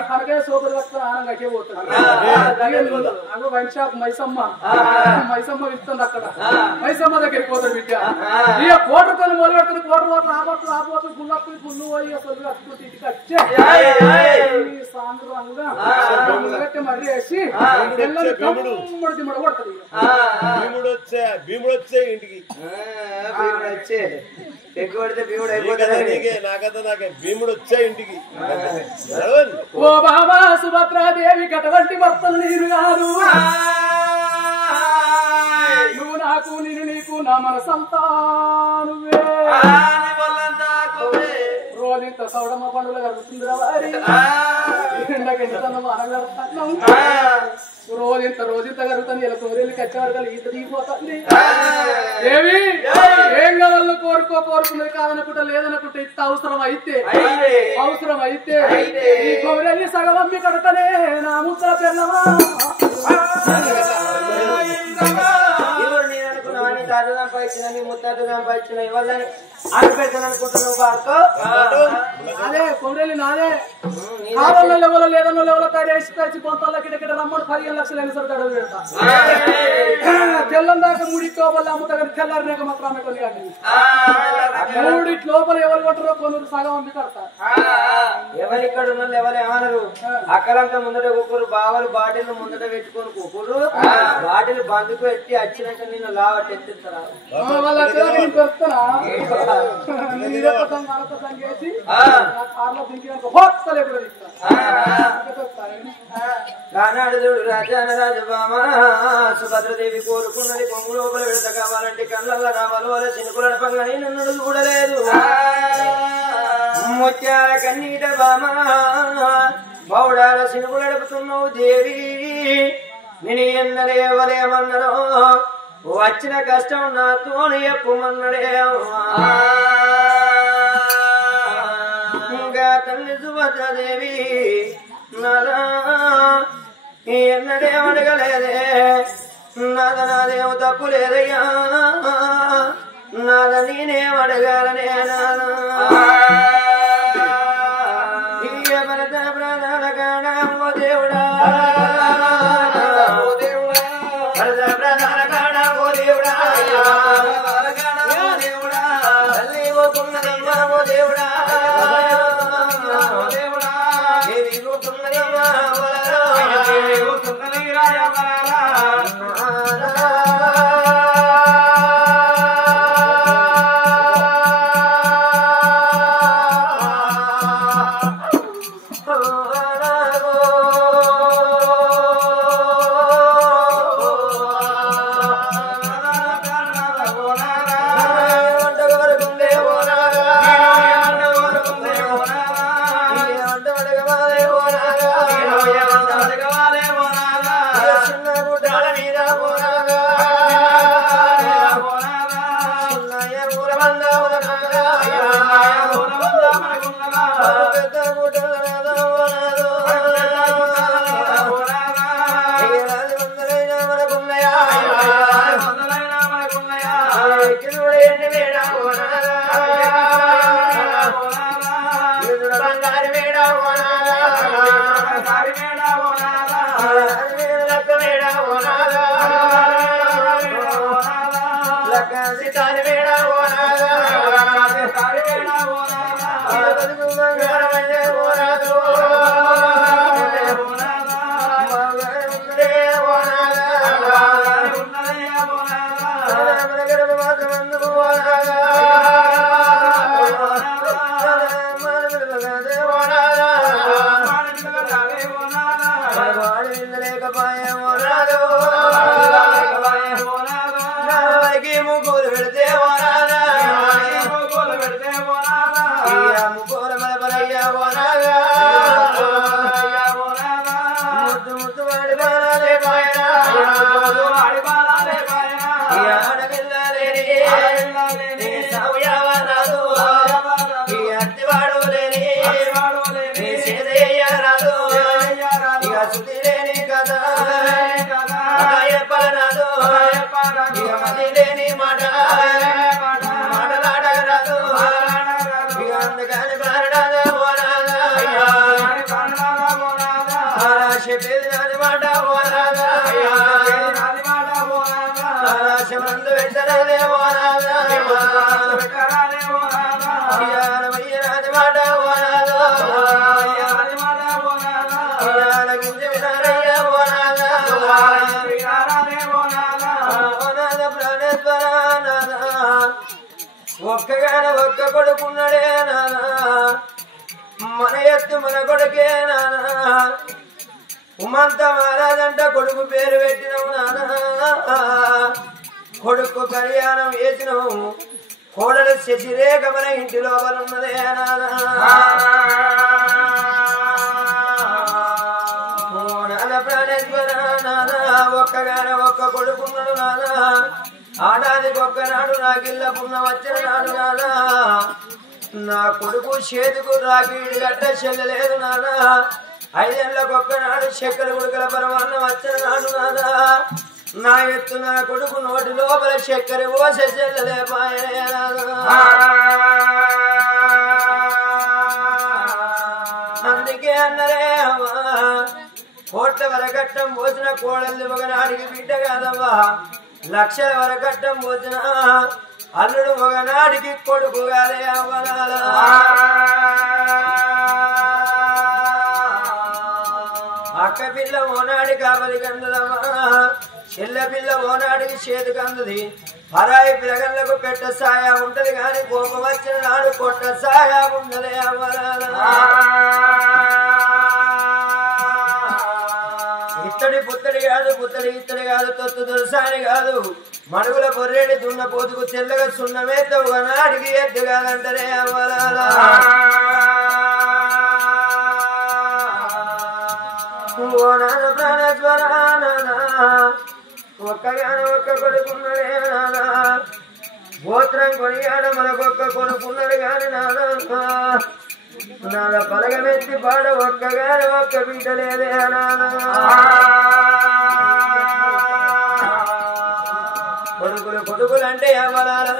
కనకయ్య సోపది వస్తున్న ఆనంగా అకే పోతాడు అగో వైన్ షాప్ మైసమ్మ ఇస్తుంది అక్కడ మైసమ్మ దగ్గరికి పోతాడు బిడ్డ ఇక కోటతో మొదలు పెడుతుంది కోట పోతుంది ఆపోతుంది గుళ్ళప్పుడు గుళ్ళు పోయి అసలు కట్టుకుంటే ఇంటికి వచ్చే సాంద్రంగా మర్రి వేసి దిమ్మడ కొడుతుంది భీముడు వచ్చే ఇంటికి ఎక్కువడితే భీముడు అయిపోతాడు నాకంతా నాకే భీముడు వచ్చే ఇంటికి ఓ బాబా సుభద్రాదేవి అటువంటి భర్తలు నీరు కాదు నువ్వు నాకు నేను నీకు నా మనసంతా నువ్వే రోజంత సౌడమ్మ పండుగ కలుగుతుందిరా వారి రోజంత కలుగుతాను ఇలా కోరేళ్ళు కచ్చేవాడు ఈత దిగిపోతుంది ఏమి ఏం కావాలో కోరుకున్నది కాదనుకుంటా లేదనుకుంటా ఇంత అవసరం అయితే ఈ కోరేళ్ళు సగం అమ్మి కడతానే నా ముద్ర పెళ్ళమా తాత సంపాదించిన ముత్తాత సంపాదించిన ఇవ్వాలని ఆడు పెడతాను అనుకుంటున్నావు అదే కొమరేలి నాదే కావాల లెవెల్ లేదన్న లెవెల్ తయారేసి కలిసి పొంతాల కిటకిట రమ్మడు 15 లక్షలు అయిన సరే తడవ పెడతా తెల్లం దాకా ముడికి లోపల అమ్ముతా తెల్లారినాక మాత్రం ఆమె కొని కానీ మూడిటి లోపల ఎవరు కొట్టరో కొనురు సగం అమ్మి కడతా ఎవరు ఇక్కడ ఉన్న ఎవరు ఏమన్నారు అక్కలంతా ముందట కుక్కరు బావలు బాటిల్ ముందట పెట్టుకొని కుక్కరు బాటిల్ బందుకు పెట్టి వచ్చినాక నిన్ను లావట్ ఎత్తిస్తారా రానాడుదుడు రాజాన రాజబామ సుభద్రదేవి కోరుకున్నది పొంగు లోపల విడత కావాలంటే కళ్ళల్లో రావాలి వాళ్ళ చినుకుల పంగని నన్ను చూడలేదు ముత్యాల కన్నీట బామ బౌడాల చినుకులు నడుపుతున్నావు దేవి నేను ఎన్నరే ఎవరేమన్నారో వచ్చిన కష్టం నాతో ఎప్పుమన్నడే ఇంకా తల్లి సుభద్రదేవి నాదా ఎన్నడేం అడగలేదే నాద నాదేమో తప్పు లేదయ్యా నాద నేనేం అడగాలనే ప్రధాన కాణో దేవుడా ప్రధాన కాణో దేవుడా తల్లి ఓ కున్నదమ్మా ఓ దేవుడా దేవి ఓ కున్నదమ్మా ఒక్కగాన ఒక్క కొడుకున్నాడే నానా మన ఎత్తు మన కొడుకే నానా ఉమంత మహారాజంట కొడుకు పేరు పెట్టినవు నానా కొడుకు కళ్యాణం వేసినవు కోడలు శశిరేఖ మన ఇంటి లోపలున్నదే నానా ప్రాణేశ్వర నానా ఒక్కగాన ఒక్క కొడుకున్నాడు నానా ఆడాదికి ఒక్కనాడు నాకిల్లకున్న వచ్చిన నాడు నానా నా కొడుకు చేతుకు రాకీడి గట్ట చెల్లలేదు నానా 5 ఏళ్లకు ఒక్కనాడు చక్కెర గుడికల పరమాన్న వచ్చిన నాడు నానా నా ఎత్తు నా కొడుకు నోటి లోపల చక్కెర పోసే చెల్లలే పాయనే అందుకే అన్నరే అమ్మా కోట్ల వరకట్టం పోసిన కోడల్ని ఒకనాడికి బిడ్డ కాదవ్వా లక్షల వరకట్టం పోసిన అల్లుడు ఒకనాడికి కొడుకు కాదే అవ్వనాల అక్క పిల్ల ఓనాడి కావలి కందదమ్మా చెల్ల పిల్ల ఓనాడికి చేతి కందుది పరాయి పిల్లగళ్ళకు పెట్ట సాయా ఉంటది కాని కోపం వచ్చిన నాడు కొట్ట సాయా ఉండలే అవ్వనాల ఇత్తడి పుత్తడి కాదు పుత్తడి ఇత్తడి కాదు తొత్తు దురసాని కాదు మడుగుల పొర్రేడి దున్న పోతుకు తెల్లగా సున్నమేత ఒకనాడికి ఎద్దు కాదంటరే అవ్వలాల ఓ నాన్న ప్రాణేశ్వర నానా ఒక్కగానే ఒక్క కొడుకున్నాడే నానా గోత్రం కొనియాడ మనకొక్క కొడుకున్నాడు కాని నానా నాద పలగమెత్తి పాడ ఒక్కగారు ఒక్క బిడ్డ లేదే కొడుకులు అంటే ఎవరాలా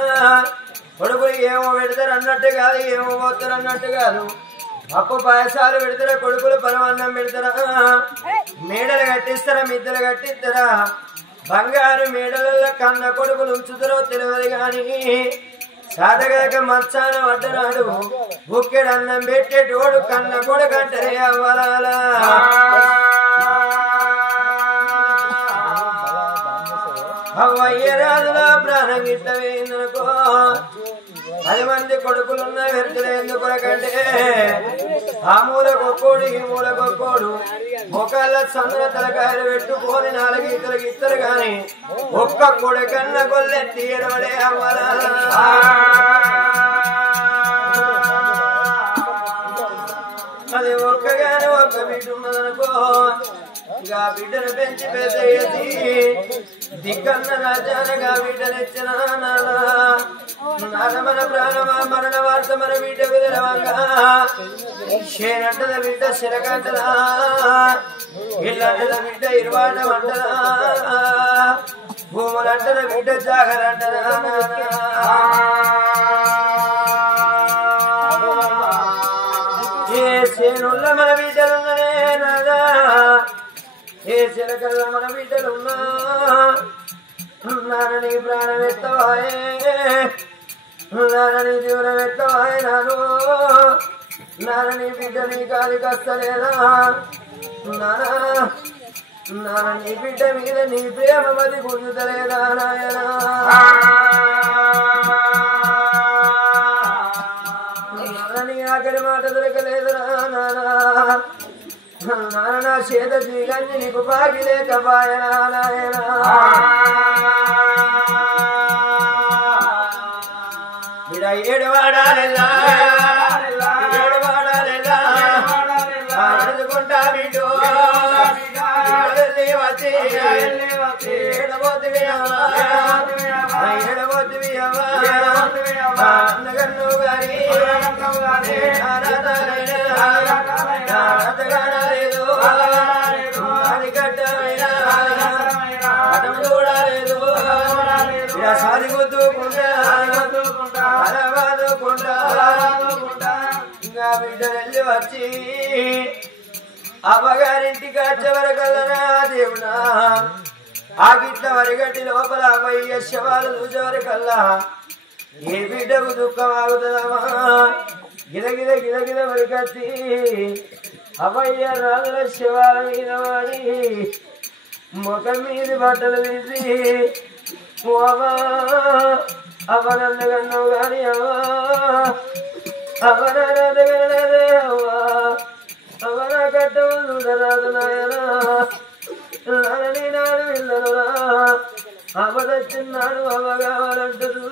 కొడుకులు ఏమో పెడతారు అన్నట్టు కాదు ఏమో పోతారు అన్నట్టు కాదు అప్పు పాయసాలు పెడతారా కొడుకులు పరమాన్నం పెడతారా మేడలు కట్టిస్తారా మిద్దెలు కట్టిస్తారా బంగారు మేడలలో కన్న కొడుకులు ఉంచుతారో తెలియదు గాని సాధగాక మత్సాన పడ్డనాడు బుక్కెడు అన్నం పెట్టేటోడు కన్న కొడుకు అంటారే అవ్వాలా అవ్వయ్య రాజులా ప్రాణం గిట్ట వేయిందనుకో 10 మంది కొడుకులున్న వెళ్తులే ఎందుకొరకంటే ఆ మూలకొక్కోడు ఈ మూలకొక్కోడు ముఖాల సంద్ర తలకాయలు పెట్టుకొని 4 ఇతరులకు ఇస్తారు గాని ఒక్క కొడుకన్న కొల్లెత్తి ఏడవడే అవ్వాలా అది ఒక్కగానే ఒక్క బిడ్డ ఉన్నదనుకో గా బిడ్డను పెంచి పెద్ద ఎత్తి దిక్కన్న రాజానగా బిడ్డనిచ్చిన నాదమన ప్రాణమ మరణ వార్త మన బిడ్డ విదలవంగా షేనంటద బిడ్డ శిరకంటదా ఇల్లంటద బిడ్డ ఇరువాడ వంటదా భూములంటద బిడ్డ జాగరంటదా ఏ సేనుల్ల మన బిడ్డలున్ననే నాదా ఏ చిలకల్ల మన బిడ్డలున్నా నారని ప్రాణం ఎత్తవాయే నారని జీవనం ఎత్తవాయే నాను నారని బిడ్డ నీ కాది కస్తలేదా నారని బిడ్డ మీద నీ ప్రేమ మది గుంజుతలేదా నాయనా నారని ఆఖరి మాట దొరకలేదురా నానా నానా చేత శ్రీగంజి నీకు బాగి లేకపాయనా నాయనా ఏడవాడాలేదా అడుగుకుంటా బిడ్డు వచ్చి ఏడబోతువి ఏడబోతువి అన్నగన్ను గారి లేదు అది కట్టమైన అటం చూడలేదు సాది గుద్దుకుంటా ఇంకా బిడ్డలెళ్ళి వచ్చి అమ్మగారింటికి వచ్చే వరకల్లనా దేవుడా ఆ గిట్ల వరిగట్టి లోపల అమ్మయ్య శవాలు చూసే వరకల్లా ఏ బిడ్డకు దుఃఖం ఆగుతుందమ్మా గిలగిల గిలగిల వరికట్టి అమ్మయ్య రాజుల శవాల మీద వాడి ముఖం మీద బట్టలు తీసి అవ్వా అవనన్నగన్నావు గాని అవ్వా అవనదే అవ్వా అవన కట్టవను రాదు నాయనా నాని నాడు ఇల్లరా అవదచ్చిన్నాడు అవ కావాలంటారు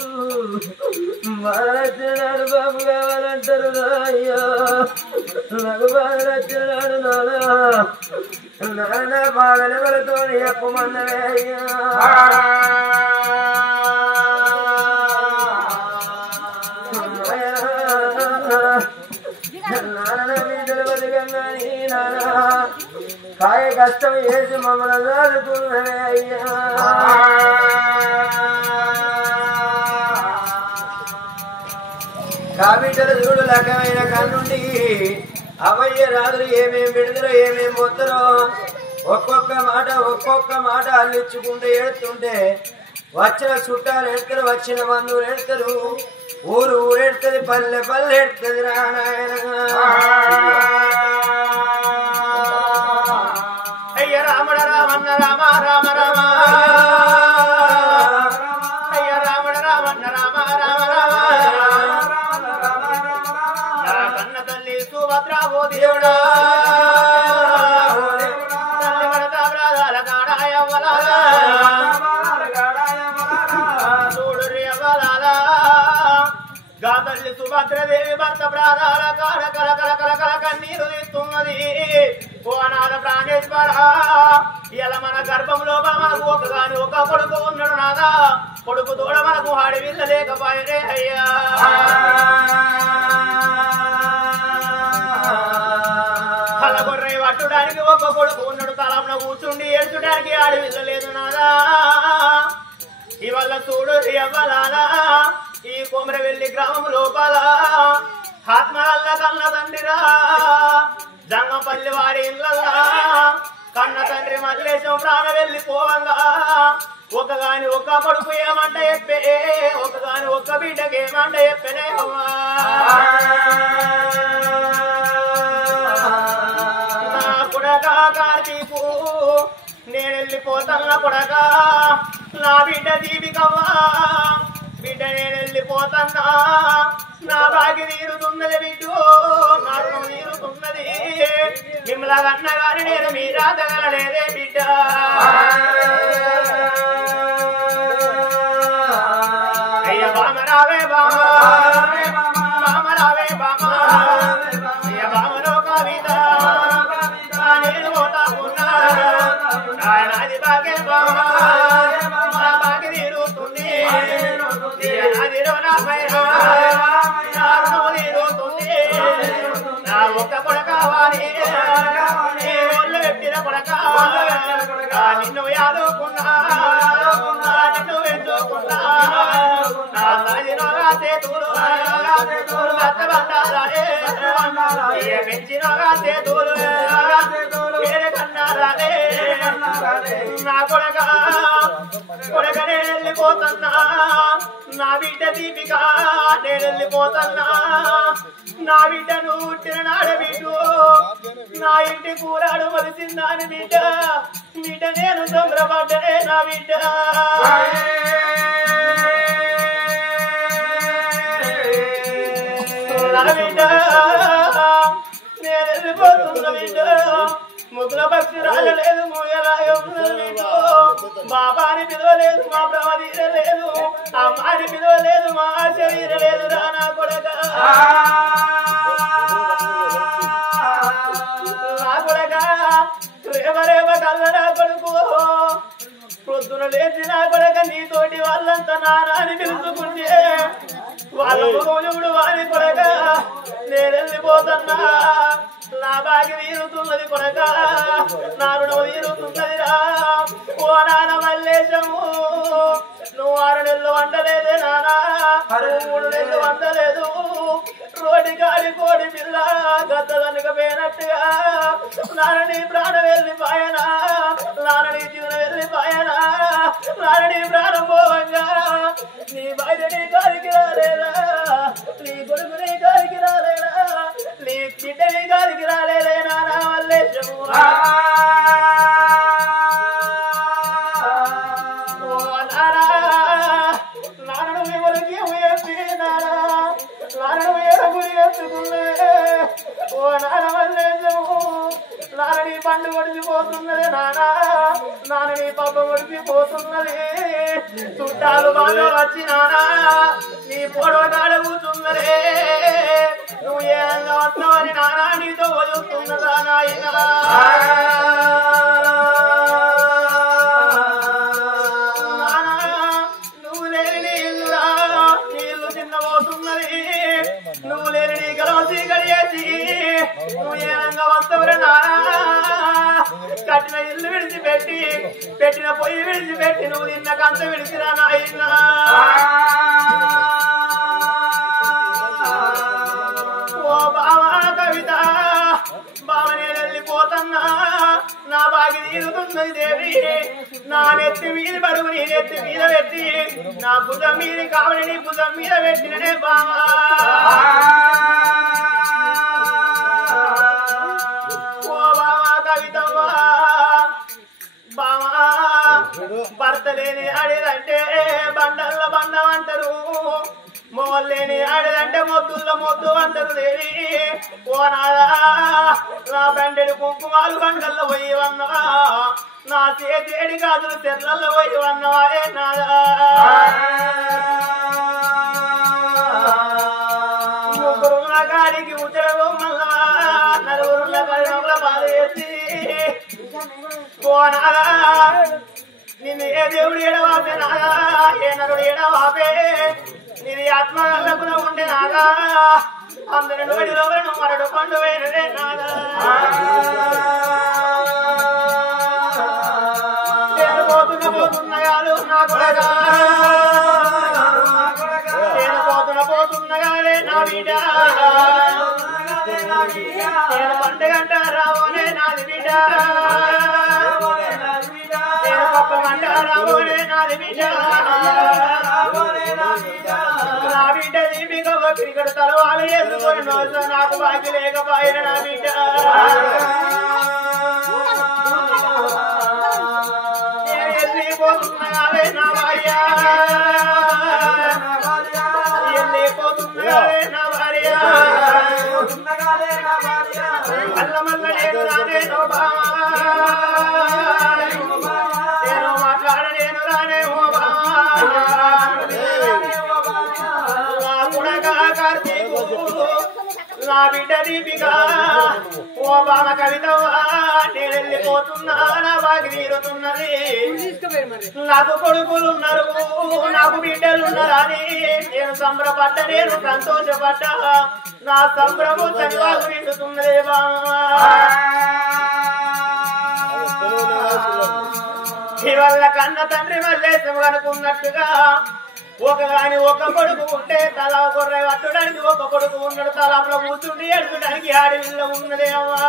బాలచ్చినాడు బాబు కావాలంటారు అయ్యో నాకు బాలచ్చినాడు నాన్న బాధలెవరితో చెప్పమన్నవే అయ్యా నాన్న బిడ్డలు బతికన్నా నాన్న కాయ కష్టం చేసి మమ్మల్ని దాదుకున్నవే అయ్యా కాబిడ్డలు చూడు లకమైన కన్నుండి అవయ్య రాదులు ఏమేం పెడతారో ఏమేం పోతారో ఒక్కొక్క మాట అల్లించుకుంటూ ఏడుతుంటే వచ్చిన చుట్టాలు ఎడతారు వచ్చిన బంధువులు ఎడతారు ఊరు ఊరెడుతుంది పల్లె పల్లె ఎడుతుంది రానాయన అయ్య రామడ రామన్న రామ రామ రామ అయ్య రామడ రామన్న రామ రామ రామ కన్న తల్లి సుభద్రా ఓ దేవుడా తల్లి భరత బ్రాదాల కాడాయ చూడు రేవలాలా గా తల్లి సుభద్రదేవి భర్త ప్రాణాల కాడ కల కల కల కల కన్నీరు తీస్తున్నది ఓ అనాథ ప్రాణేశ్వర ఇలా మన గర్భంలో మనకు ఒకగాని ఒక కొడుకు ఉన్నాడు నాదా కొడుకు తోడ మనకు హాడి విల్ల లేకపోయే అయ్యా కళ్ళ గొర్రె పట్టడానికి ఒక్క కొడుకు ఉన్నాడు తలంలో కూర్చుండి ఏడ్చడానికి ఆడి వెళ్ళలేదు నాదా ఇవల్ల చూడు ఎవ్వలాలా ఈ కొమరవెల్లి గ్రామం లోపల ఆత్మల్ల కన్న తండ్రిరా జంగపల్లి వారి ఇళ్ళల్లా కన్న తండ్రి మల్లేశం ప్రాణ వెళ్ళిపోవంగా ఒకగాని ఒక్క కొడుకు ఏమంట చెప్పే ఒకగాని ఒక్క బిడ్డకి ఏమంట చెప్పనే నా కొడక కార్తీకు నేను వెళ్ళిపోతాను కొడక నా బిడ్డ దీపికవ్వా బిడ్డ నేను వెళ్ళిపోతాన్నా నా బాగి తీరుతున్నది బిడ్డు నాకు తీరుతున్నది మిమ్మల్ని కన్నా గాని నేను మీరా తగలలేదే బిడ్డ అయ్య బామరావే బామ బామరావే బామ అయ్య బామరో కవిత నేను పోతాకున్నా నాది బాగే బామ నా బాగి తీరుతుంది నాదిరో నా పైన నా ఒక్క కొడకావాలి ఒళ్ళు పెట్టిన కొడక నిన్ను యాదుకున్నా నిన్ను వెతుకున్నా నా తల్లినోగా చేతులు కట్టబడ్డారే పెంచినోగా చేతులు వేరే కన్నారే నా కొడక కొడకనే వెళ్ళిపోతున్నా నా బిడ్డ దీపిక నేను వెళ్ళిపోతున్నా నా బిడ్డను పుట్టిన నాడ బిడ్డు నా ఇంటి కూరాడు వలిసిందాని బిడ్డ బిడ్డ నేను తొందరపడ్డనే నా బిడ్డ నా బిడ్డ నేను వెళ్ళిపోతున్న బిడ్డ ముగ్గుల పక్షి రాజలేదు మూయరాగలేదు బాబాని పిలవలేదు మా బ్రహ్మదీర లేదు అమ్మాని పిలవలేదు మా శరీర లేదు రానా కొడక నా కొడక రేవ రేవ కల్లరా కొడుకు పొద్దున లేచి నా కొడక నీతోటి వాళ్ళంతా నానాని పిలుచుకుంటే వాళ్ళ ముఖముడు వారి కొడక నేను వెళ్ళిపోతున్నా నా బాగి తీరుతున్నది కొడక నా రుణం తీరుతున్నదిరా ఓ నాన్న మల్లేశము నువ్వు 6 నెలలు వండలేదే నానా 3 నెలలు వండలేదు రోడ్డి గాడి కోడి పిల్ల గద్ద కనుకపోయినట్టుగా నాన్న నీ ప్రాణం వెళ్ళిపోయనా నాన్న నీ జీవనం వెళ్ళిపోయనా నాన్న నీ ప్రాణం పోవంగా నీ భార్య నీ గారికి రాలేదా నీ కొడుకు నీ గారికి రాలేదా నీ బిడ్డ నీ గారికి రాలేదే నాన్న మల్లేశము నాన్నను ఎవరికి నాన్న నాన్నను ఎరుగురి ఎత్తుకునే ఓ నాన్న మల్లేశము నాన్న నీ పండు ఒడిచిపోతున్నది నాన్న నాన్న నీ పబ్బ ఒడిచిపోతున్నది చుట్టాలు బాగా వచ్చి నాన్న నీ పొడవ కాడ కూర్చున్నదే నువ్వు ఏదంగా వస్తావని నాన్న నీతో వదులుతున్నదా నాయన నువ్వు లేని నీ ఇల్లురా నీ ఇల్లు చిన్నబోతున్నది నువ్వు లేని నీ గలవసి గడియేసి నువ్వు ఏదంగా వస్తావురా నాన్న కట్టిన ఇల్లు విడిచిపెట్టి పెట్టిన పొయ్యి విడిచిపెట్టి నువ్వు నిన్న కంత విడిచిరా నాయన ఓ బావా కవిత బావ నేను వెళ్ళిపోతున్నా నా బాగి తీరుతున్నది దేవి నా నెత్తి మీద బరువు నీ నెత్తి మీద పెట్టి నా భుజం మీద కావలి నీ భుజం మీద పెట్టిననే బావా ఓ బావా కవితవ్వా బావా భర్త లేని ఆడేదంటే బండల్ల బండం అంటారు మొగలేని ఆడేదంటే మొద్దుల్లో మొద్దు అంటారు దేవి ఓ నాదా నా బండెడు కుంకుమాలు బండల్లో పోయి వన్నవా నా చేతి గాజులు తెర్లల్లో పోయి వన్నవా ఏ నాదా ముగ్గురున్న గాడికి ఉత్తరం మళ్ళా నలుగురున్న కళ్ళ బాధ వేసి ఓ నాదా నిన్ను ఏ దేవుడు ఏడవాపే నాదా ఏ నరుడు ఏడవాపే నీ ఆత్మ కళ్ళకున ఉండే నాదా అందరి నోటి లోపలను మరడు పండు వేయనదే నాదా నేను పోతున్నగాలు నా కొడగా నేను పోతున్నగాలే నా బిడ్డ నేను పండుగంట రావోనే నాది బిడ్డ నేను పప్పమంట రావోనే నాది బిడ్డ నా బిడ్డ దీపిక క్రికెట్ తలవాలు వేసుకొని నోళ్ళు నాకు బాకి లేకపోయిన నా బిడ్డ నేను వెళ్ళిపోతున్నావే నా భార్య వెళ్ళిపోతున్నావే నా భార్య మల్ల మల్ల నేను రానే నో నేను మాట్లాడలేను రానే ఓ నా బిడ్డ దీపిక ఓ బామ కవితవా నేను వెళ్ళిపోతున్నా నా బాగి తీరుతున్నది నాకు కొడుకులున్నారు నాకు బిడ్డలున్నారని నేను సంబరపడ్డా నేను సంతోషపడ్డా నా సంభ్రము చనివాకు నిండుతున్నదే బామా ఇవల్ల కన్న తండ్రి మల్లేశం అనుకున్నట్టుగా ఒకగాని ఒక కొడుకు ఉంటే తల గొర్రె పట్టడానికి ఒక కొడుకు ఉన్నాడు తలంలో కూర్చుండి ఎడుచడానికి ఆడవిల్ల ఉన్నదే అమ్మా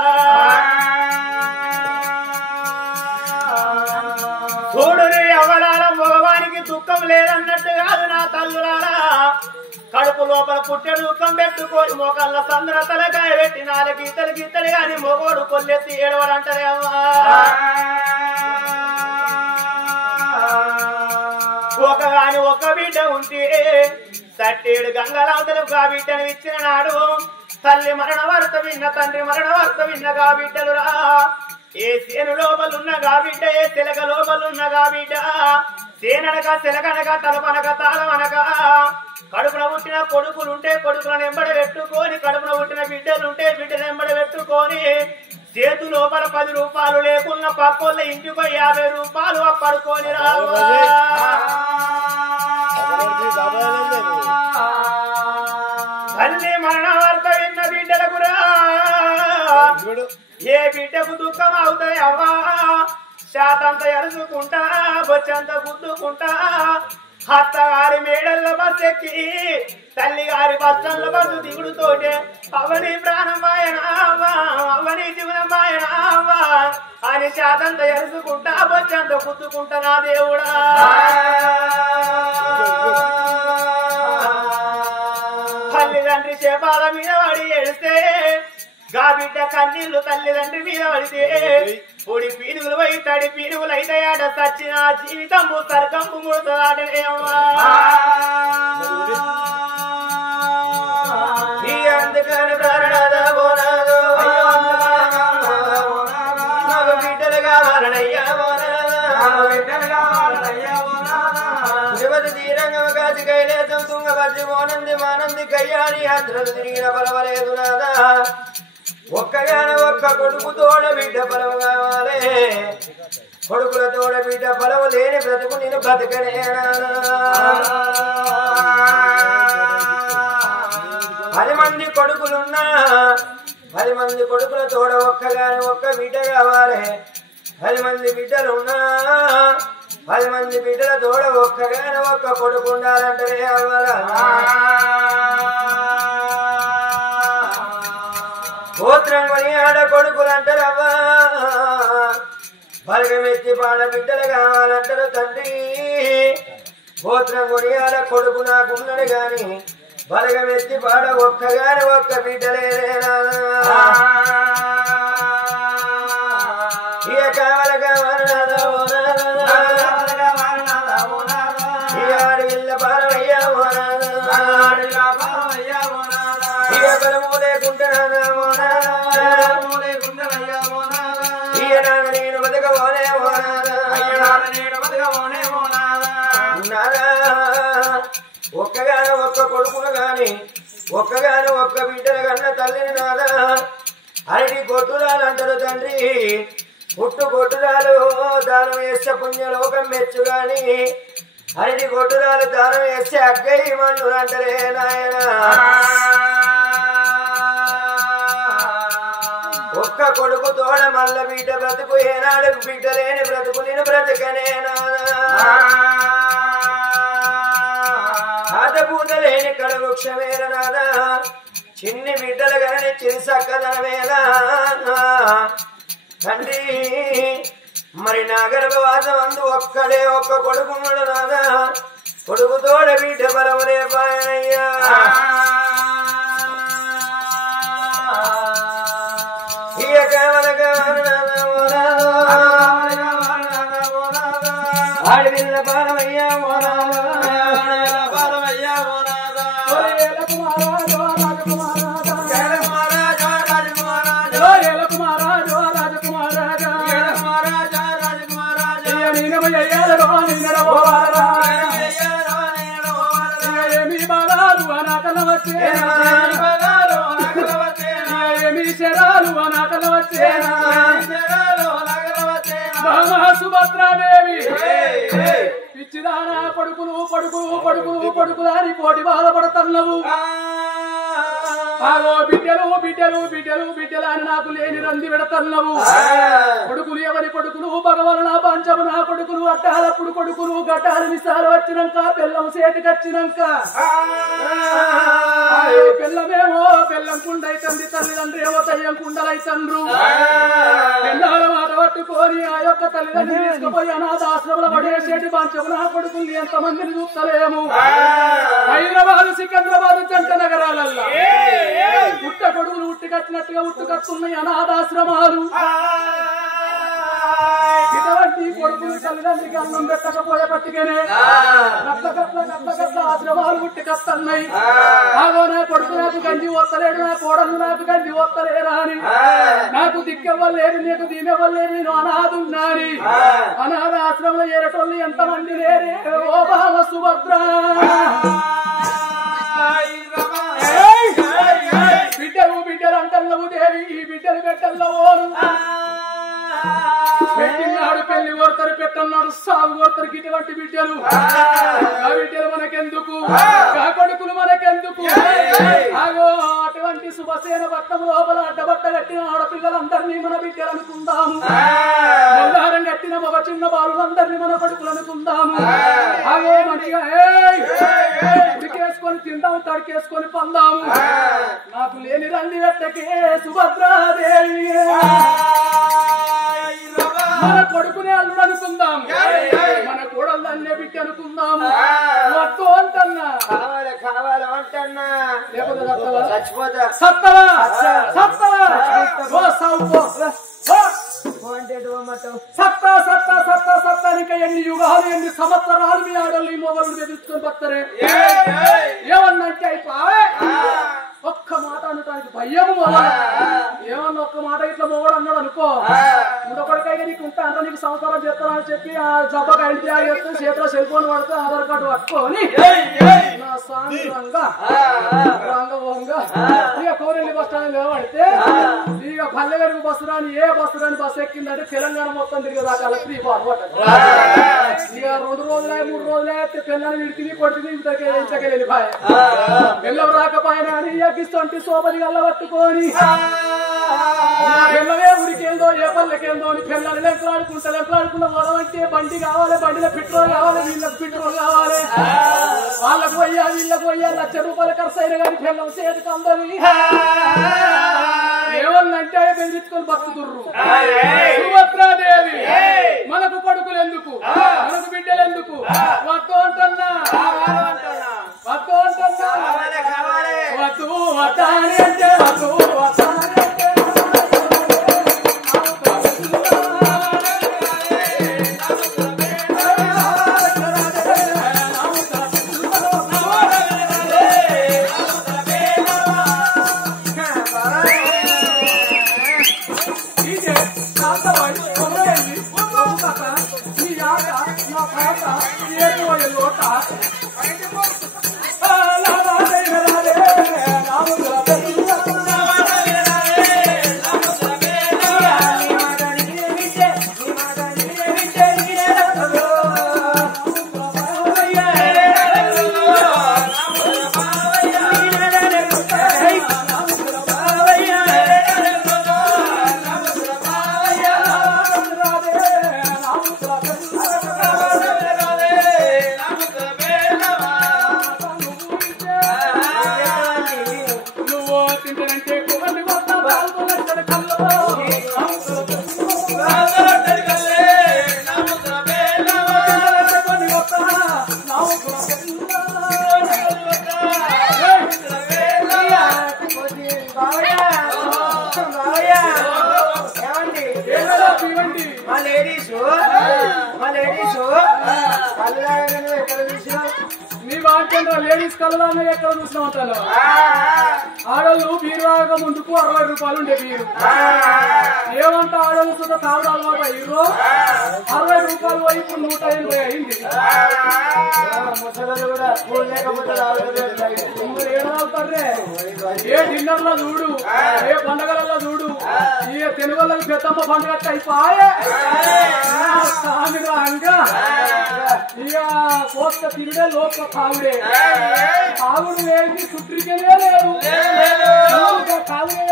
చూడుని అవలాల మగవానికి దుఃఖం లేదన్నట్టు కాదు నా తల్లులారా కడుపు లోపల పుట్టెడు దుఃఖం పెట్టుకొని మోకళ్ళ సంద్ర తలకాయ పెట్టి నాలుగు గీతలు గాని మొగోడు కొల్లెత్తి ఏడవడంటారే అమ్మా ఒకగాని ఒక బిడ్డ ఉంటే తట్టేడు గంగలావతలు గా బిడ్డను ఇచ్చిన నాడు తల్లి మరణ వార్త విన్న తండ్రి మరణ వార్త విన్న గా బిడ్డలురా ఏ సేను లోపలున్న గా బిడ్డ ఏ తెలక లోపలున్న గా బిడ్డ సేననక తెలకనక తలపనక తాళమనక కడుపున పుట్టిన కొడుకులుంటే కొడుకులను ఎంబడి పెట్టుకొని కడుపున పుట్టిన బిడ్డలుంటే బిడ్డలు ఎంబడి పెట్టుకొని చేతు లోపల 10 రూపాయలు లేకున్న పక్కోళ్ళ ఇంటికి 50 రూపాయలు పడుకొని రావా తల్లి మరణ వార్త విన్న బిడ్డలకురా ఏ బిడ్డకు దుఃఖం అవుతాయి అవ్వా శాతంత ఎరుచుకుంటా బొచ్చంత గుద్దుకుంటా అత్తగారి మేడల్లో బస్సెక్కి తల్లి గారి బస్సంలో బస్సు దిగుడుతోటే అవని ప్రాణం మాయనావా అవని జీవనం మాయనావా అని శాతంత ఎరుచుకుంటా బొచ్చంత గుద్దుకుంటా నా దేవుడా తల్లిదండ్రి చేపాల మీద పడి ఏడిస్తే గా బిడ్డ కన్నీళ్లు తల్లిదండ్రి మీద పడితే పొడి పీనుగులు పోయి తడి పీనుగులు అయితాయాట సచ్చిన జీవితము సర్గంపు ముడుతాడే అందుకని నాకు బిడ్డలు కావాలనయ్యా యువతి తీరంగం కాచి కైలేసం తుంగపరిచి మోనంది మానంది కయ్యాని యాత్రలు తిరిగిన బలవలేదు నాదా ఒక్కగాన ఒక్క కొడుకు తోడ బిడ్డ బలము కావాలి కొడుకుల తోడ బిడ్డ బలము లేని బ్రతుకు నేను బతకనే 10 మంది కొడుకులున్నా 10 మంది కొడుకుల తోడ ఒక్కగాని ఒక్క బిడ్డ కావాలి 10 మంది బిడ్డలున్నా 10 మంది బిడ్డల తోడ ఒక్కగాని ఒక్క కొడుకు ఉండాలంటే గోత్రం కొని ఆడ కొడుకులు అంటారవ్వా బలగమెత్తి పాడ బిడ్డలు కావాలంటారు తండ్రి గోత్రం కొని ఆడ కొడుకు నాకున్నాడు గాని బలగమెత్తి పాడ ఒక్కగాని ఒక్క బిడ్డలేనా ఇక కావాల ఆడవిల్ల పాలయ్యా ఇక బలము లేకుంటున్నా నేను బతకబోనే ఒక్కగాను ఒక్క కొడుకును గాని ఒక్కగాను ఒక్క బిడ్డను కన్న తల్లిని నాదా అరటి కొట్టురాలంటారు తండ్రి పుట్టు కొట్టురాలు దానం వేస్తే పుణ్యలోకం మెచ్చు గాని అరటి కొట్టురాలు దానం వేస్తే అగ్గయ్య మన్ను అంటారే నాయన ఒక్క కొడుకు తోడ మల్ల బిడ్డ బ్రతుకు ఏనాడు బిడ్డ లేని బ్రతుకు నేను బ్రతకనేనా ఆదపూత లేని కడ వృక్షమేరనాదా చిన్ని బిడ్డలు గనని చిరుసక్కదనమేలా తండ్రి మరి నా గర్భవాసం అందు ఒక్కడే ఒక్క కొడుకున్నాడు నాదా కొడుకు తోడ బిడ్డ బలములే పాయనయ్యా ఆడవిల్ల బాలమయ్యా సుభద్రాదేవి పిచ్చిదానా పడుకులు పడుకులు పడుకులు పడుకులని కోటి బాధపడుతున్నావు ఆగో బిడ్డలు బిడ్డలు బిడ్డలు బిడ్డలు అని నాకు లేని రంది పెడతన్నావు కొడుకులు ఎవరి కొడుకులు భగవాన్ నా పంచము నా కొడుకులు అట్టాలప్పుడు కొడుకులు గడ్డాలు విసాలు వచ్చినాక బెల్లం సేటికి వచ్చినాక బెల్లమేమో బెల్లం కుండైతుంది తల్లిదండ్రి ఏమో దయ్యం కుండలైతండ్రు బెల్లాల మాట పట్టుకొని ఆ యొక్క తల్లిదండ్రి తీసుకుపోయి అనాథాశ్రమంలో పడేసేటి పంచము నా కొడుకులు ఎంతమందిని చూస్తలేము హైదరాబాద్ సికింద్రాబాద్ జంట నగరాలల్లా పుట్ట కొడుకులు ఉట్టికట్టినట్టుగా ఉట్టుకట్టున్నాయి అనాథాశ్రమాలు ఇటువంటి కొడుకులు తల్లిదండ్రికి అన్నం పెట్టకపోయే పట్టుకనే గట్ల గట్ల గట్ల గట్ల ఆశ్రమాలు ఉట్టికస్తున్నాయి ఆగో నా కొడుకు నాకు గంజి వస్తలేడు నా కోడలు నాకు గంజి వస్తలేరా అని నాకు దిక్కెవ్వలేదు నీకు దీనెవ్వలేదు నేను అనాథున్నాని అనాథ ఆశ్రమంలో ఏరటోళ్ళు ఎంతమంది లేరే ఓ బాల సుభద్ర బిడ్డలు బిడ్డలు అంటల్లవు దేవి ఈ బిడ్డలు పెట్టల్లవోను పెట్టినాడు పెళ్లి కోరుతారు పెట్టన్నాడు సాగు కోరుతారు ఇటువంటి బిడ్డలు ఆ బిడ్డలు మనకెందుకు ఆ కొడుకులు మనకెందుకు ఆగో అటువంటి శుభసేన పట్టం లోపల అడ్డబట్ట కట్టిన ఆడపిల్లలందరినీ మన బిడ్డలు అనుకుందాము బంగారం కట్టిన ఒక చిన్న బాలులందరినీ మన కొడుకులు అనుకుందాము ఆగో మంచిగా ఉడికేసుకొని తిందాం తడికేసుకొని పొందాము నాకు లేని రండి వెట్టకే సుభద్రాదేవి మన కొడుకునే అల్లుడు అనుకుందాం మన కోడల్దాన్నే బిడ్డ అనుకుందాము వద్దు అంటన్నా కావాలి అంటన్నా లేకపోతే చచ్చిపోతా సత్తవా సత్తవా సత్తా సత్తా సత్తా సత్తానిక ఎన్ని యుగాలు ఎన్ని సంవత్సరాలు మీ ఆడోళ్ళు ఈ మొగలు ఎదుర్కొని బతరే ఏమన్నంటే అయిపోయి ఒక్క మాట అనటానికి భయము ఏమన్నా ఒక్క మాట ఇట్లా మొగడు అన్నాడు అనుకో ఇంకొకటికైనా నీకు ఉంటా అంటే నీకు సంవత్సరం చేస్తానని చెప్పి ఆ జబ్బకి ఐడి ఆగేస్తే చేతిలో సెల్ ఫోన్ పడితే ఆధార్ కార్డు పట్టుకొని నా సాంగంగా రంగంగా ఇక కోరెల్లి బస్ స్టాండ్ పడితే ఇక పల్లెవరకు బస్సు రాని ఏ బస్సు రాని బస్సు ఎక్కిందంటే తెలంగాణ మొత్తం తిరిగేదాకా ఫ్రీ పాస్ ఇక 2 రోజులే 3 రోజులే పిల్లని విడికి కొట్టింది ఇంతకే వెళ్ళిపోయా పిల్లలు రాకపోయినా అని ఎక్కిస్తుంటే సోపది గల్ల పట్టుకొని పిల్లవే ఉరికేందో ఏ పల్లెకేందో అని పిల్లలు లెక్కలాడుకుంటా పోదామంటే బండి కావాలి బండిలో పెట్రోల్ కావాలి వీళ్ళకి పెట్రోల్ కావాలి వాళ్ళకు పోయా వీళ్ళకి పోయా ₹1,00,000 ఖర్చు అయినా కానీ పిల్లలు చేతికి అందరు ఏమన్నంటే బెదిరించుకొని బతుకుతుర్రు సుభద్రాదేవి మనకు కొడుకులు ఎందుకు మనకు బిడ్డలు ఎందుకు వద్దు అంటున్నా వద్దు అంటున్నా వద్దు వద్దాని అంటే వద్దు వద్దాని అంటే మా లేడీస్ కళ్ళు ఎక్కడ చూసినావు నీ వాక్యంలో లేడీస్ కలదాన్ని ఎక్కడ చూసినా ఉంటాను ఆడోళ్ళు బీరువాగా ముందుకు 60 రూపాయలు ఉండే బీరు ఏమంటే ఆడోళ్ళు సుధా తాగుడు అలవాటు అయ్యారు 60 రూపాయలు పోయి ఇప్పుడు 180 అయింది ముసలు కూడా పూలు లేకపోతే ఏడవుతారే ఏ డిన్నర్ లో చూడు ఏ పండగలలో చూడు ఈ తెలుగులకు పెద్దమ్మ పండుగ అయిపోయే ఇక కోస్త తిరిగే లోపల తాగుడే తాగుడు వేసి సుట్రికనే లేదు తాగుడే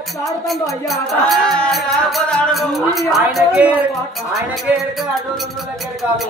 ఎట్లా ఆడుతుందో అయ్యా ఆయనకే అటు కాదు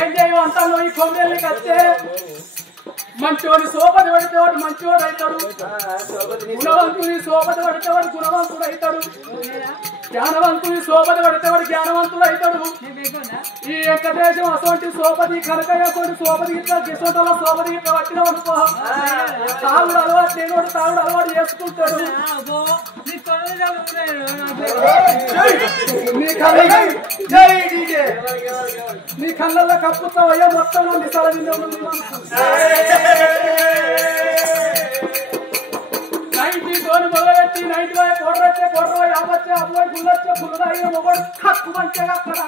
ఏం చేయవు అంటాను ఈ కొమ్మేళ్ళకి వస్తే మంచోడి సోపతి పడితేవాడు మంచివాడు అవుతాడు గుణవంతుని సోపతి పడితేవాడు గుణవంతుడు అవుతాడు జ్ఞానవంతుని సోపతి పడితేవాడు జ్ఞానవంతుడు అవుతాడు ఈ వెంకటేశం అసోంటి సోపతి కనకయ్య సోపతి ఇట్లా కిసోటలో సోపతి ఇట్లా పట్టిన అనుకో తాగుడు అలవాటు లేనివాడు తాగుడు అలవాటు చేసుకుంటాడు నీ కళ్ళల్లో కప్పుతావు అయ్యా మొత్తం నిసాల 90 తోని మొదలెట్టి 90 కొడరొచ్చే కొడరో యాపచ్చే అబ్బాయి గుల్లొచ్చే పుల్లదాగిన మొగడు కక్కు మంచిగా అక్కడ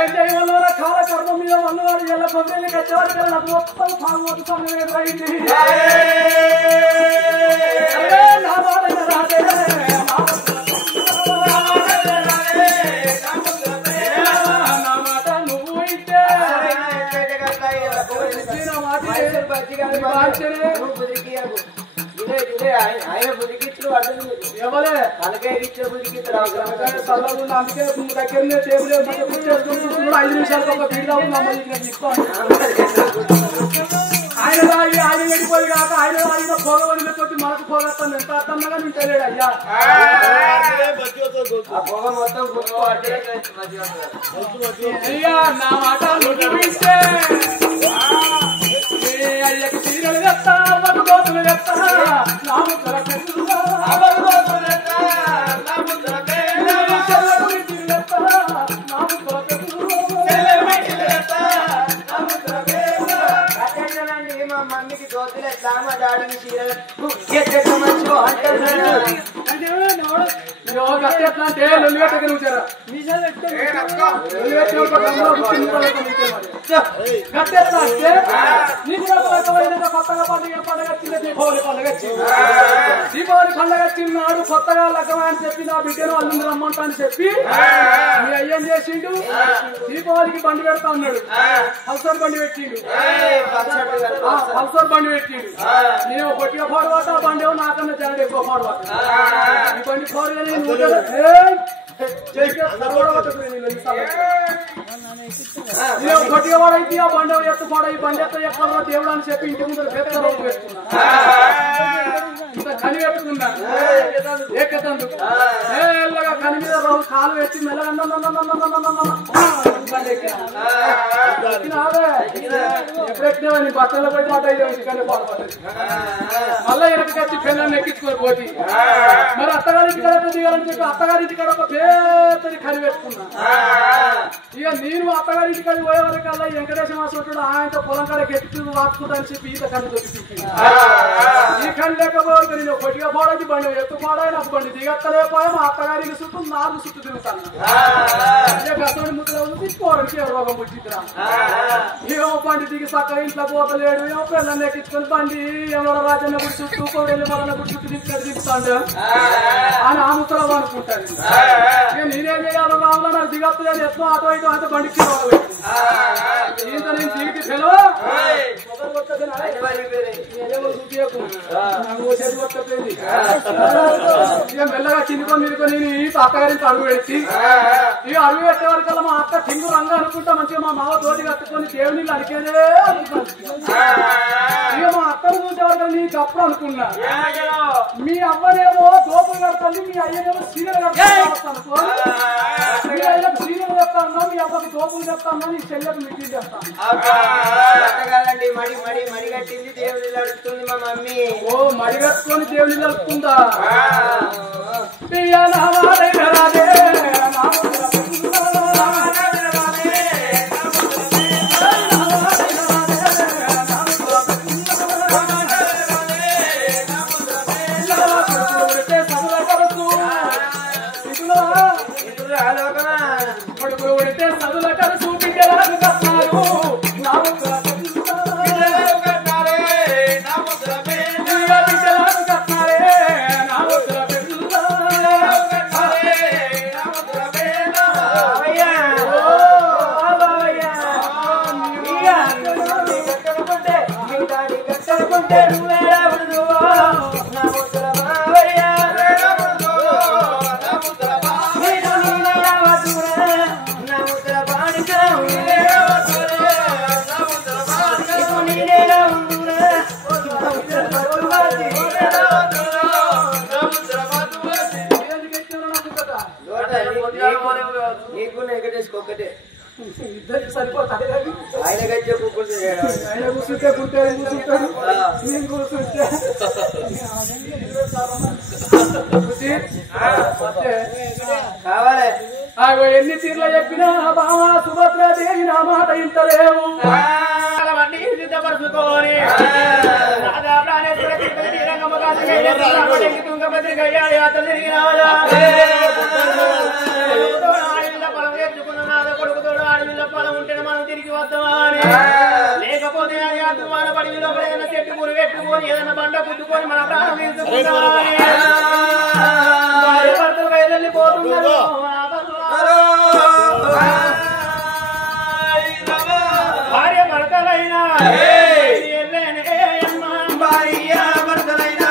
ఏం చేయవల్ల కాల కర్మ మీద ఉన్నవాడు ఎలా పొద్దున్న కచ్చేవాడు నాకు మొత్తం పాల్గొట్టు సమయం ఎదురైంది నా మాట రాదే ఆయన బుదికిచ్చుడు అడ్డు ఎవరే కనకాయ ఇచ్చిన బుదికిచ్చుడు చల్లకుండా అందుకే దగ్గరనే టేబుల్ 5 నిమిషాలకు ఒక బీడ్ ఆయన రాయి ఆయన వెళ్ళిపోయి కాక ఆయన రాయిన పోగవని కొట్టి మనకు పోగొస్తాను ఎంత అర్థంగా నేను తెలియడు అయ్యా పొగ మొత్తం అయ్యా నా మాట వింటే అయ్యకి చీరలు చెప్తా మధుగోతులు చెప్తా నా ముద్దల చెప్తా మా మమ్మీకి దోతులు ఎట్లా మా డాడీకి చీరలు మంచిగా అంటారు అంటే లొల్లిగట్టగా నువ్వుచారా గట్టెట్లా అంటే నీకు కొత్తగా పండుగ వచ్చింది దీపావళి పండుగ వచ్చింది దీపావళి పండుగ వచ్చినాడు కొత్తగా లగ్గమా అని చెప్పి నా బిడ్డను అల్లుండి రమ్మంటా అని చెప్పి మీ అయ్యేం చేసిండు దీపావళికి బండి పెడతా ఉన్నాడు పల్సర్ బండి పెట్టిండు పల్సర్ బండి పెట్టిండు నేను కొట్టిగా పాడవాట ఆ బండి నాకన్నా చాలా ఎక్కువ పాడవాట ఈ బండి పాడుగా నేను కొట్టిగా వాడైతే ఆ బండి ఎత్తు పాడ ఈ బండి ఎత్త ఎక్కడ దేవుడు అని చెప్పి ఇంటి ముందు పెద్ద రోడ్డు వేసుకున్నా ఇంత కని పెట్టుకున్నా ఏకతందు మెల్లగా కని మీద రోజు కాలు పెట్టి మెల్లగా ఎప్పుడెక్కినావా నీ బట్టల్లో పోయి మాట అయ్యే కానీ పాడపడ్డది మళ్ళా వెనక్కి వచ్చి పెళ్ళాన్ని ఎక్కించుకొని పోతే మరి అత్తగారింటి కాడ దిగాలని చెప్పి అత్తగారింటి కాడ ఒక పేదది కని పెట్టుకున్నా ఇక నేను అత్తగారింటి కాడ పోయే వరకల్లా వెంకటేశ్వర మాసంటాడు ఆయనతో పొలం కాడకి ఎత్తి వాడుకుంటా అని చెప్పి ఈత కన్ను దొరికి ఈ కన్ను లేకపోతే నేను కొట్టిగా పాడైతే బండి ఎత్తు పాడాయి నాకు బండి దిగత్తలేకపోయా మా అత్తగారికి చుట్టూ 4 చుట్టూ తిరుగుతాను గతోడి ముద్ర తీసుకోవడానికి రోగం పుట్టిద్దిరా ఏమో బండి దిగి చక్కగా ఇంట్లో పోతలేడు ఏమో పిల్లల్ని ఎక్కించుకొని బండి ఎవరో రాజన్న గుడి చుట్టూ కోడెల్లి మరణ గుడి చుట్టూ దిగుతాడు అని ఆ ముసలం అనుకుంటాడు ఇక నేనేం చేయాలో రావాలో నాకు దిగత్తలేదు ఎత్తున అటు ఇటు అంటే బండికి ఇంత నేను దిగితే పిలవ ఇక మెల్లగా కిందికొని మీదుకొని అత్తగారికి అడుగు పెట్టి ఇక అడుగు పెట్టే వరకల్లా మా అక్క కింగు రంగు అనుకుంటా మంచిగా మా మావ తోటి కట్టుకొని దేవుని నీళ్ళు అడిగేదే ఇక మా అక్కను చూసే వరకు నీకు అప్పుడు అనుకున్నా మీ అవ్వనేమో తోపులు కడతాను మీ అయ్యనేమో సీరియల్ కడతాను మీ అయ్యకు సీరియల్ చెప్తాను మీ అవ్వకి తోపులు చెప్తాను నీ చెల్లెకు మిగిలి చెప్తాను మడి మడి మడి కట్టింది దేవుని నడుస్తుంది మా మమ్మీ ఓ మడి కట్టుకొని దేవుని నడుస్తుందా కొడుకులు ఉడితే చదువుల కలుసు బిడ్డలకు కట్టారు నీకు వెంకటేశ్వరొక్కటే ఇద్దరికి సరిపోతాడు ఆయన గజ్జ కూర్చుంటే ఆయన కూర్చుంటే కూర్చొని కూర్చుంటాడు నేను కూర్చుంటే కావాలి ఎన్ని తీర్లు చెప్పినా బావా సుభద్రాదేవి నా మాట ఇంతలేవు సిద్ధపరుచుకోని రాధా ప్రాణేశ్వర తిరుపతి రంగమ్మ తుంగభద్రి గయ్యాలి అత తిరిగి రావాలా పొలం తెచ్చుకున్న నాద కొడుకుతోడు ఆడవిల్ల పొలం ఉంటే మనం తిరిగి వద్దామని లేకపోతే అది అద్దుమాన పడి లోపల ఏదైనా చెట్టు పూరి పెట్టుకొని ఏదైనా బండ పుట్టుకొని మన ప్రాణం తీసుకుంటామని భర్తలు బయలుపోతున్నారు భార్య భర్తలైనా భార్య భర్తలైనా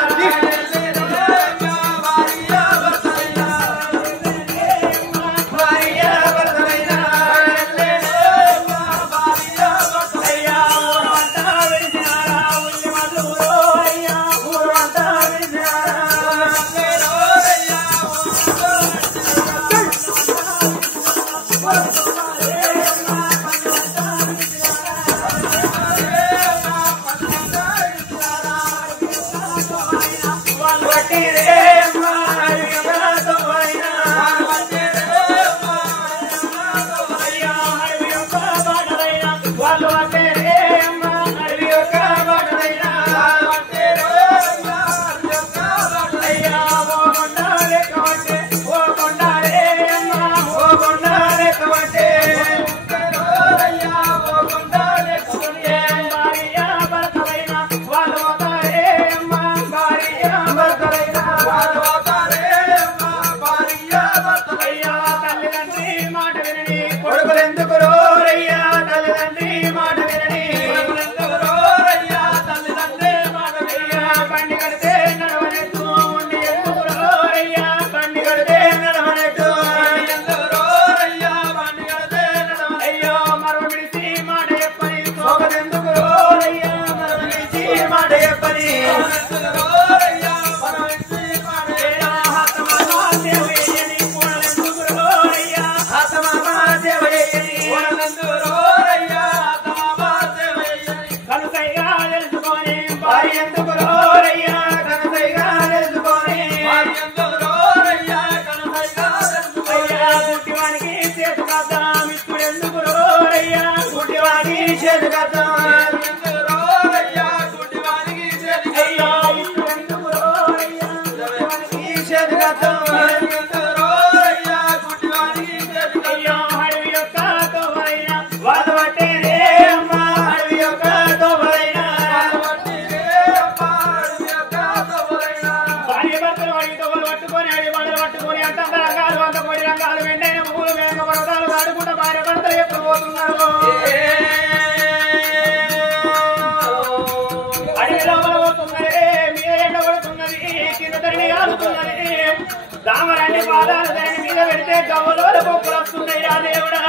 రామరాణి పాదాలు దాని మీద పెడితే గవ్వలో బొక్కలు వస్తున్నాయా దేవుడా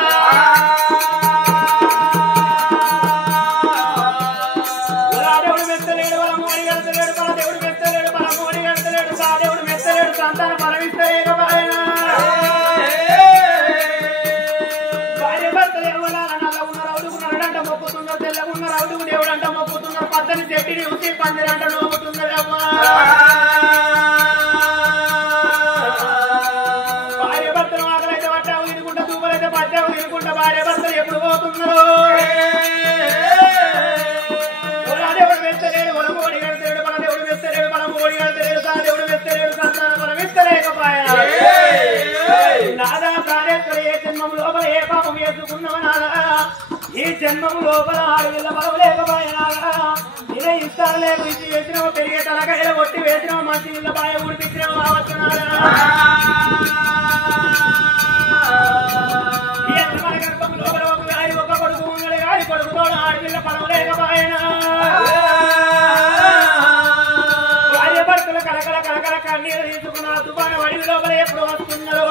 దేవుడు మెత్తలేడు వాళ్ళ మోడి కడతలేడు మన దేవుడు మెత్తలేడు మన మోడి కడతలేడు సా దేవుడు మెత్తలేడు సంతానం పరమిస్తలేకపోయినా భార్య భర్తలు ఎవరాల నల్ల ఉన్నారు అవుడుకున్నాడు అంట మొక్కుతున్నారు తెల్లగున్నారు అవుడుకు దేవుడు అంట మొక్కుతున్నారు పచ్చని చెట్టిని ఉసి పందిరంట నోముతున్నారు అమ్మా భార్య భర్తలు ఆకలైతే పట్టావు తినుకుంటా దూపలైతే పట్టావు తినుకుంటా భార్య భర్తలు ఎప్పుడు పోతున్నారు దేవుడు మెత్తలేడు మన మోడి కడతలేడు మన దేవుడు మెత్తలేడు మన మోడి కడతలేడు సా దేవుడు మెత్తలేడు సంతానం పరమిస్తలేకపోయినా నాదా ప్రాణేశ్వర ఏ జన్మం లోపల ఏ పాపం వేసుకున్నామనాగా ఈ జన్మం లోపల ఆడవిల్ల బలం లేకపోయినాగా ఇలా ఇస్తారు లేక ఇచ్చి వేసినావు పెరిగే తలకాయలు కొట్టి వేసినావు మంచి ఇళ్ళ బాయ ఊడిపించినావు ఆవచ్చున్నారా మన గర్భం లోపల ఒక గాడి ఒక కొడుకు ఉంగడి గాడి కొడుకుతో ఆడవిల్ల బలం లేకపోయినా భార్య భర్తలు కలకల కలకల కన్నీరు తీసుకున్న తుఫాను అడవి లోపల ఎప్పుడు వస్తున్నారు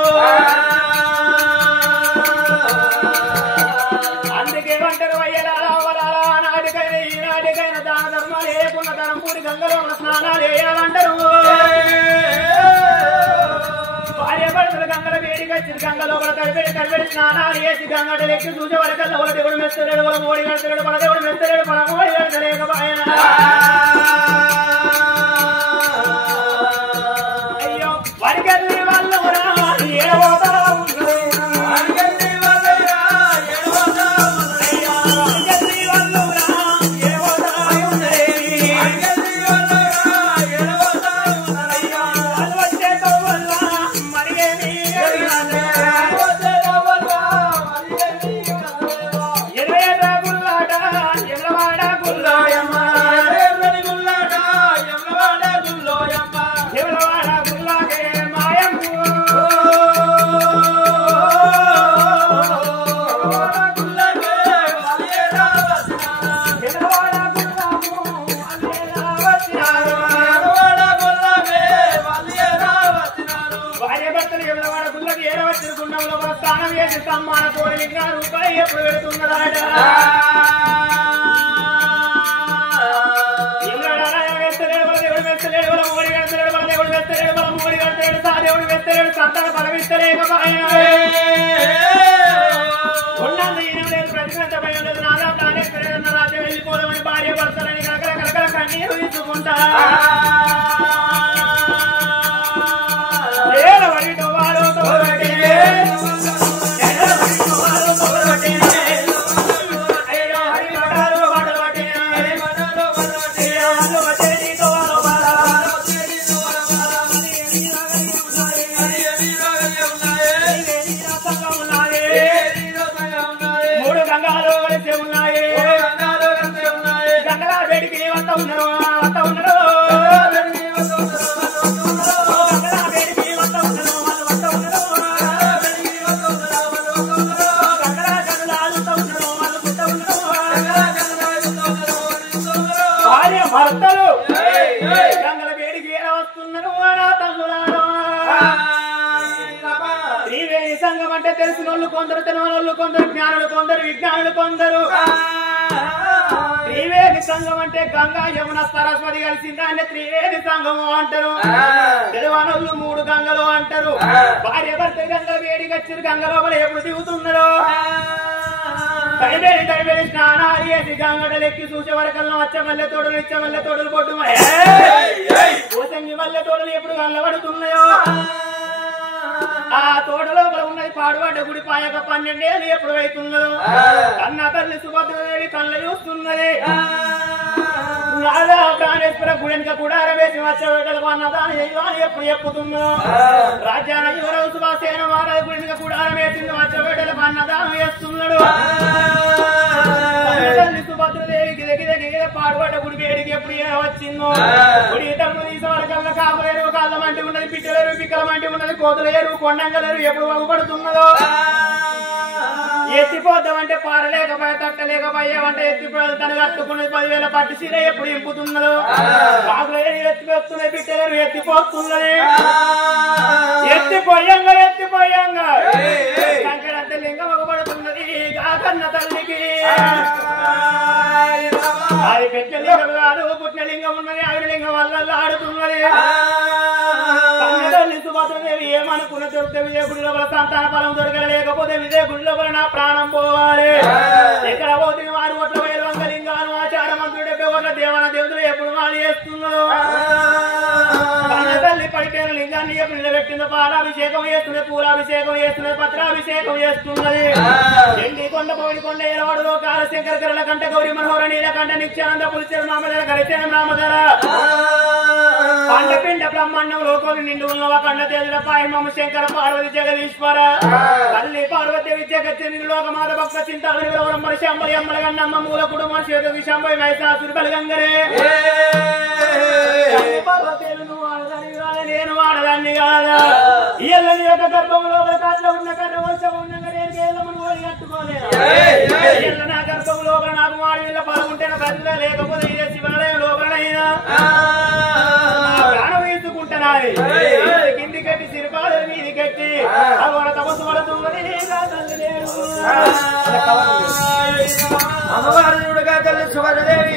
అందుకేమంటారు అయ్యలాలా వరాలా నాటికైనా ఈనాటికైనా దాన ధర్మాలు వేయకున్న ధనంపూరి గంగలో స్నానాలు వేయాలంటారు భార్య భర్తలు గంగల వేడికి వచ్చి గంగ లోపల తడిపెడి స్నానాలు వేసి గంగట లెక్కి చూసే వరకల్లా వాళ్ళ దేవుడు మెత్తలేడు వాళ్ళ మోడి కడతలేడు మన దేవుడు మెత్తలేడు మన మోడి కడతలేకపోయినా అయ్యో వరిగల్లి వాళ్ళు ఏడవతా సమ్మాన కోడి విజ్ఞాన రూపాయి ఎప్పుడు పెడుతున్నదాట దేవుడు మెత్తలేడు వాళ్ళ మోడి కడతలేడు వాళ్ళ దేవుడు మెత్తలేడు వాళ్ళ మోడి కడతలేడు సా దేవుడు మెత్తలేడు సంతానం పరమిస్తలేకపోయినా ఉన్నంత ఈయన లేదు ప్రతినంత భయం లేదు నాదా ప్రాణేశ్వరేదన్న రాజ్యం వెళ్ళిపోదామని భార్య భర్తలని కలకల కలకల కన్నీరు తీసుకుంటా వరితో వారోతో భర్తలు గంగల వేడికి ఎలా వస్తున్నారు త్రివేణి సంఘం అంటే తెలిసిన వాళ్ళు కొందరు తెలియని కొందరు జ్ఞానులు కొందరు విజ్ఞానులు కొందరు త్రివేణి సంఘం అంటే గంగా యమున సరస్వతి కలిసిందాన్ని త్రివేణి సంఘము అంటారు తెలివనోళ్ళు 3 గంగలు అంటారు భార్య భర్త గంగల వేడికి వచ్చి గంగ లోపల ఎప్పుడు దిగుతున్నారో తడిబెడి స్నానాలు చేసి గంగడలెక్కి చూసే వరకల్లా వచ్చే మల్లె తోటలు ఇచ్చే మల్లె తోటలు కొట్టు పోసంగి మల్లె తోటలు ఎప్పుడు గంగబడుతున్నాయో ఆ తోట లోపల ఉన్నది పాడుబడ్డ గుడి పాయక 12 ఏళ్ళు ఎప్పుడు అవుతున్నదో కన్న తల్లి సుభద్రదేవి కళ్ళ చూస్తున్నది రాధా ప్రాణేశ్వర గుడెనక గుడార వేసి వచ్చేటలకు అన్నదానం చేయని ఎప్పుడు చెప్పుతుందో రాజ్యాన యువరావు సుభాసేన వారాల గుడెనక గుడార వేసి వచ్చేటలకు అన్నదానం చేస్తున్నాడు తల్లి సుభద్రదేవికి దగ్గర పాడుబడ్డ గుడి వేడికి ఎప్పుడు వచ్చిందో గుడి తమ్ముడు తీసేవాళ్ళ కళ్ళ కాపలేరు కళ్ళ మంటి ఉన్నది పిట్టలేరు పిక్కల మంటి ఉన్నది కోతులేరు కొండంగలేరు ఎప్పుడు బాగుపడుతున్నదో ఎత్తిపోద్దామంటే పారలేకపోయా తట్టలేకపోయామంటే ఎత్తిపోయాలి తను కట్టుకున్నది 10,000 పట్టు సీర ఎప్పుడు ఇంపుతున్నదో బాగులు ఎత్తిపోతున్నాయి బిడ్డలు ఎత్తిపోతున్నది ఎత్తిపోయంగా సంకడంత లింగం ఒకబడుతున్నది కాకన్న తల్లికి అది పెట్టిన లింగం కాదు పుట్టిన లింగం ఉన్నది ఆవిడ లింగం వల్ల ఆడుతున్నది తల్లి సుభద్రదేవి ఏమనుకున్న దొరికితే విజయ గుడి లోపల సంతాన ఫలం దొరకలే లేకపోతే విజయ గుడి లోపల నా ప్రాణం పోవాలి ఎక్కడ పోతే 6 కోట్ల వేలు వంగలింగాను ఆచారమంతుడు 70 కోట్ల దేవాన దేవతలు ఎప్పుడు మాలి చేస్తున్నారు తల్లి పడిపోయిన లింగాన్ని ఎప్పుడు నిలబెట్టిందో పాలాభిషేకం చేస్తుంది పూలాభిషేకం చేస్తున్నది పత్రాభిషేకం చేస్తున్నది ఎండి కొండ పోయి కొండ ఏలవాడులో కాలశంకర కరల కంట గౌరి మనోహర నీలకంఠ నిత్యానంద పులిచేరు నామధర గరిచేన నామధర పండపిండ బ్రహ్మాండం లోకం నిండు ఉన్నవ కండ తేజుల పాయమము శంకర పార్వతి జగదీశ్వర తల్లి పార్వతి జగత్తి లోకమాత భక్త చింతామణి బ్రహ్మ శాంబరి అమ్మల గన్నమ్మ మూల కుటుంబ శ్వేత విశాంబై మైసాసురు బలగంగరే నేను వాడదాన్ని కాదా ఇళ్ళని యొక్క గర్భంలో కాట్ల ఉన్న కర్ర వర్షం ఉండగా నేను కేళ్ళమని ఓడి కట్టుకోలేదు ఇళ్ళ నా గర్భం లోపల నాకు వాడి వీళ్ళ పాల్గొంటేనే ప్రజలు లేకపోతే ఇదే శివాలయం లోపలైనా ప్రాణం వేసుకుంటున్నాయి కింది కట్టి సిరిపాలు మీది కట్టి అగోడ తపస్సు పడుతున్నది అమ్మవారు తల్లి సుభద్రదేవి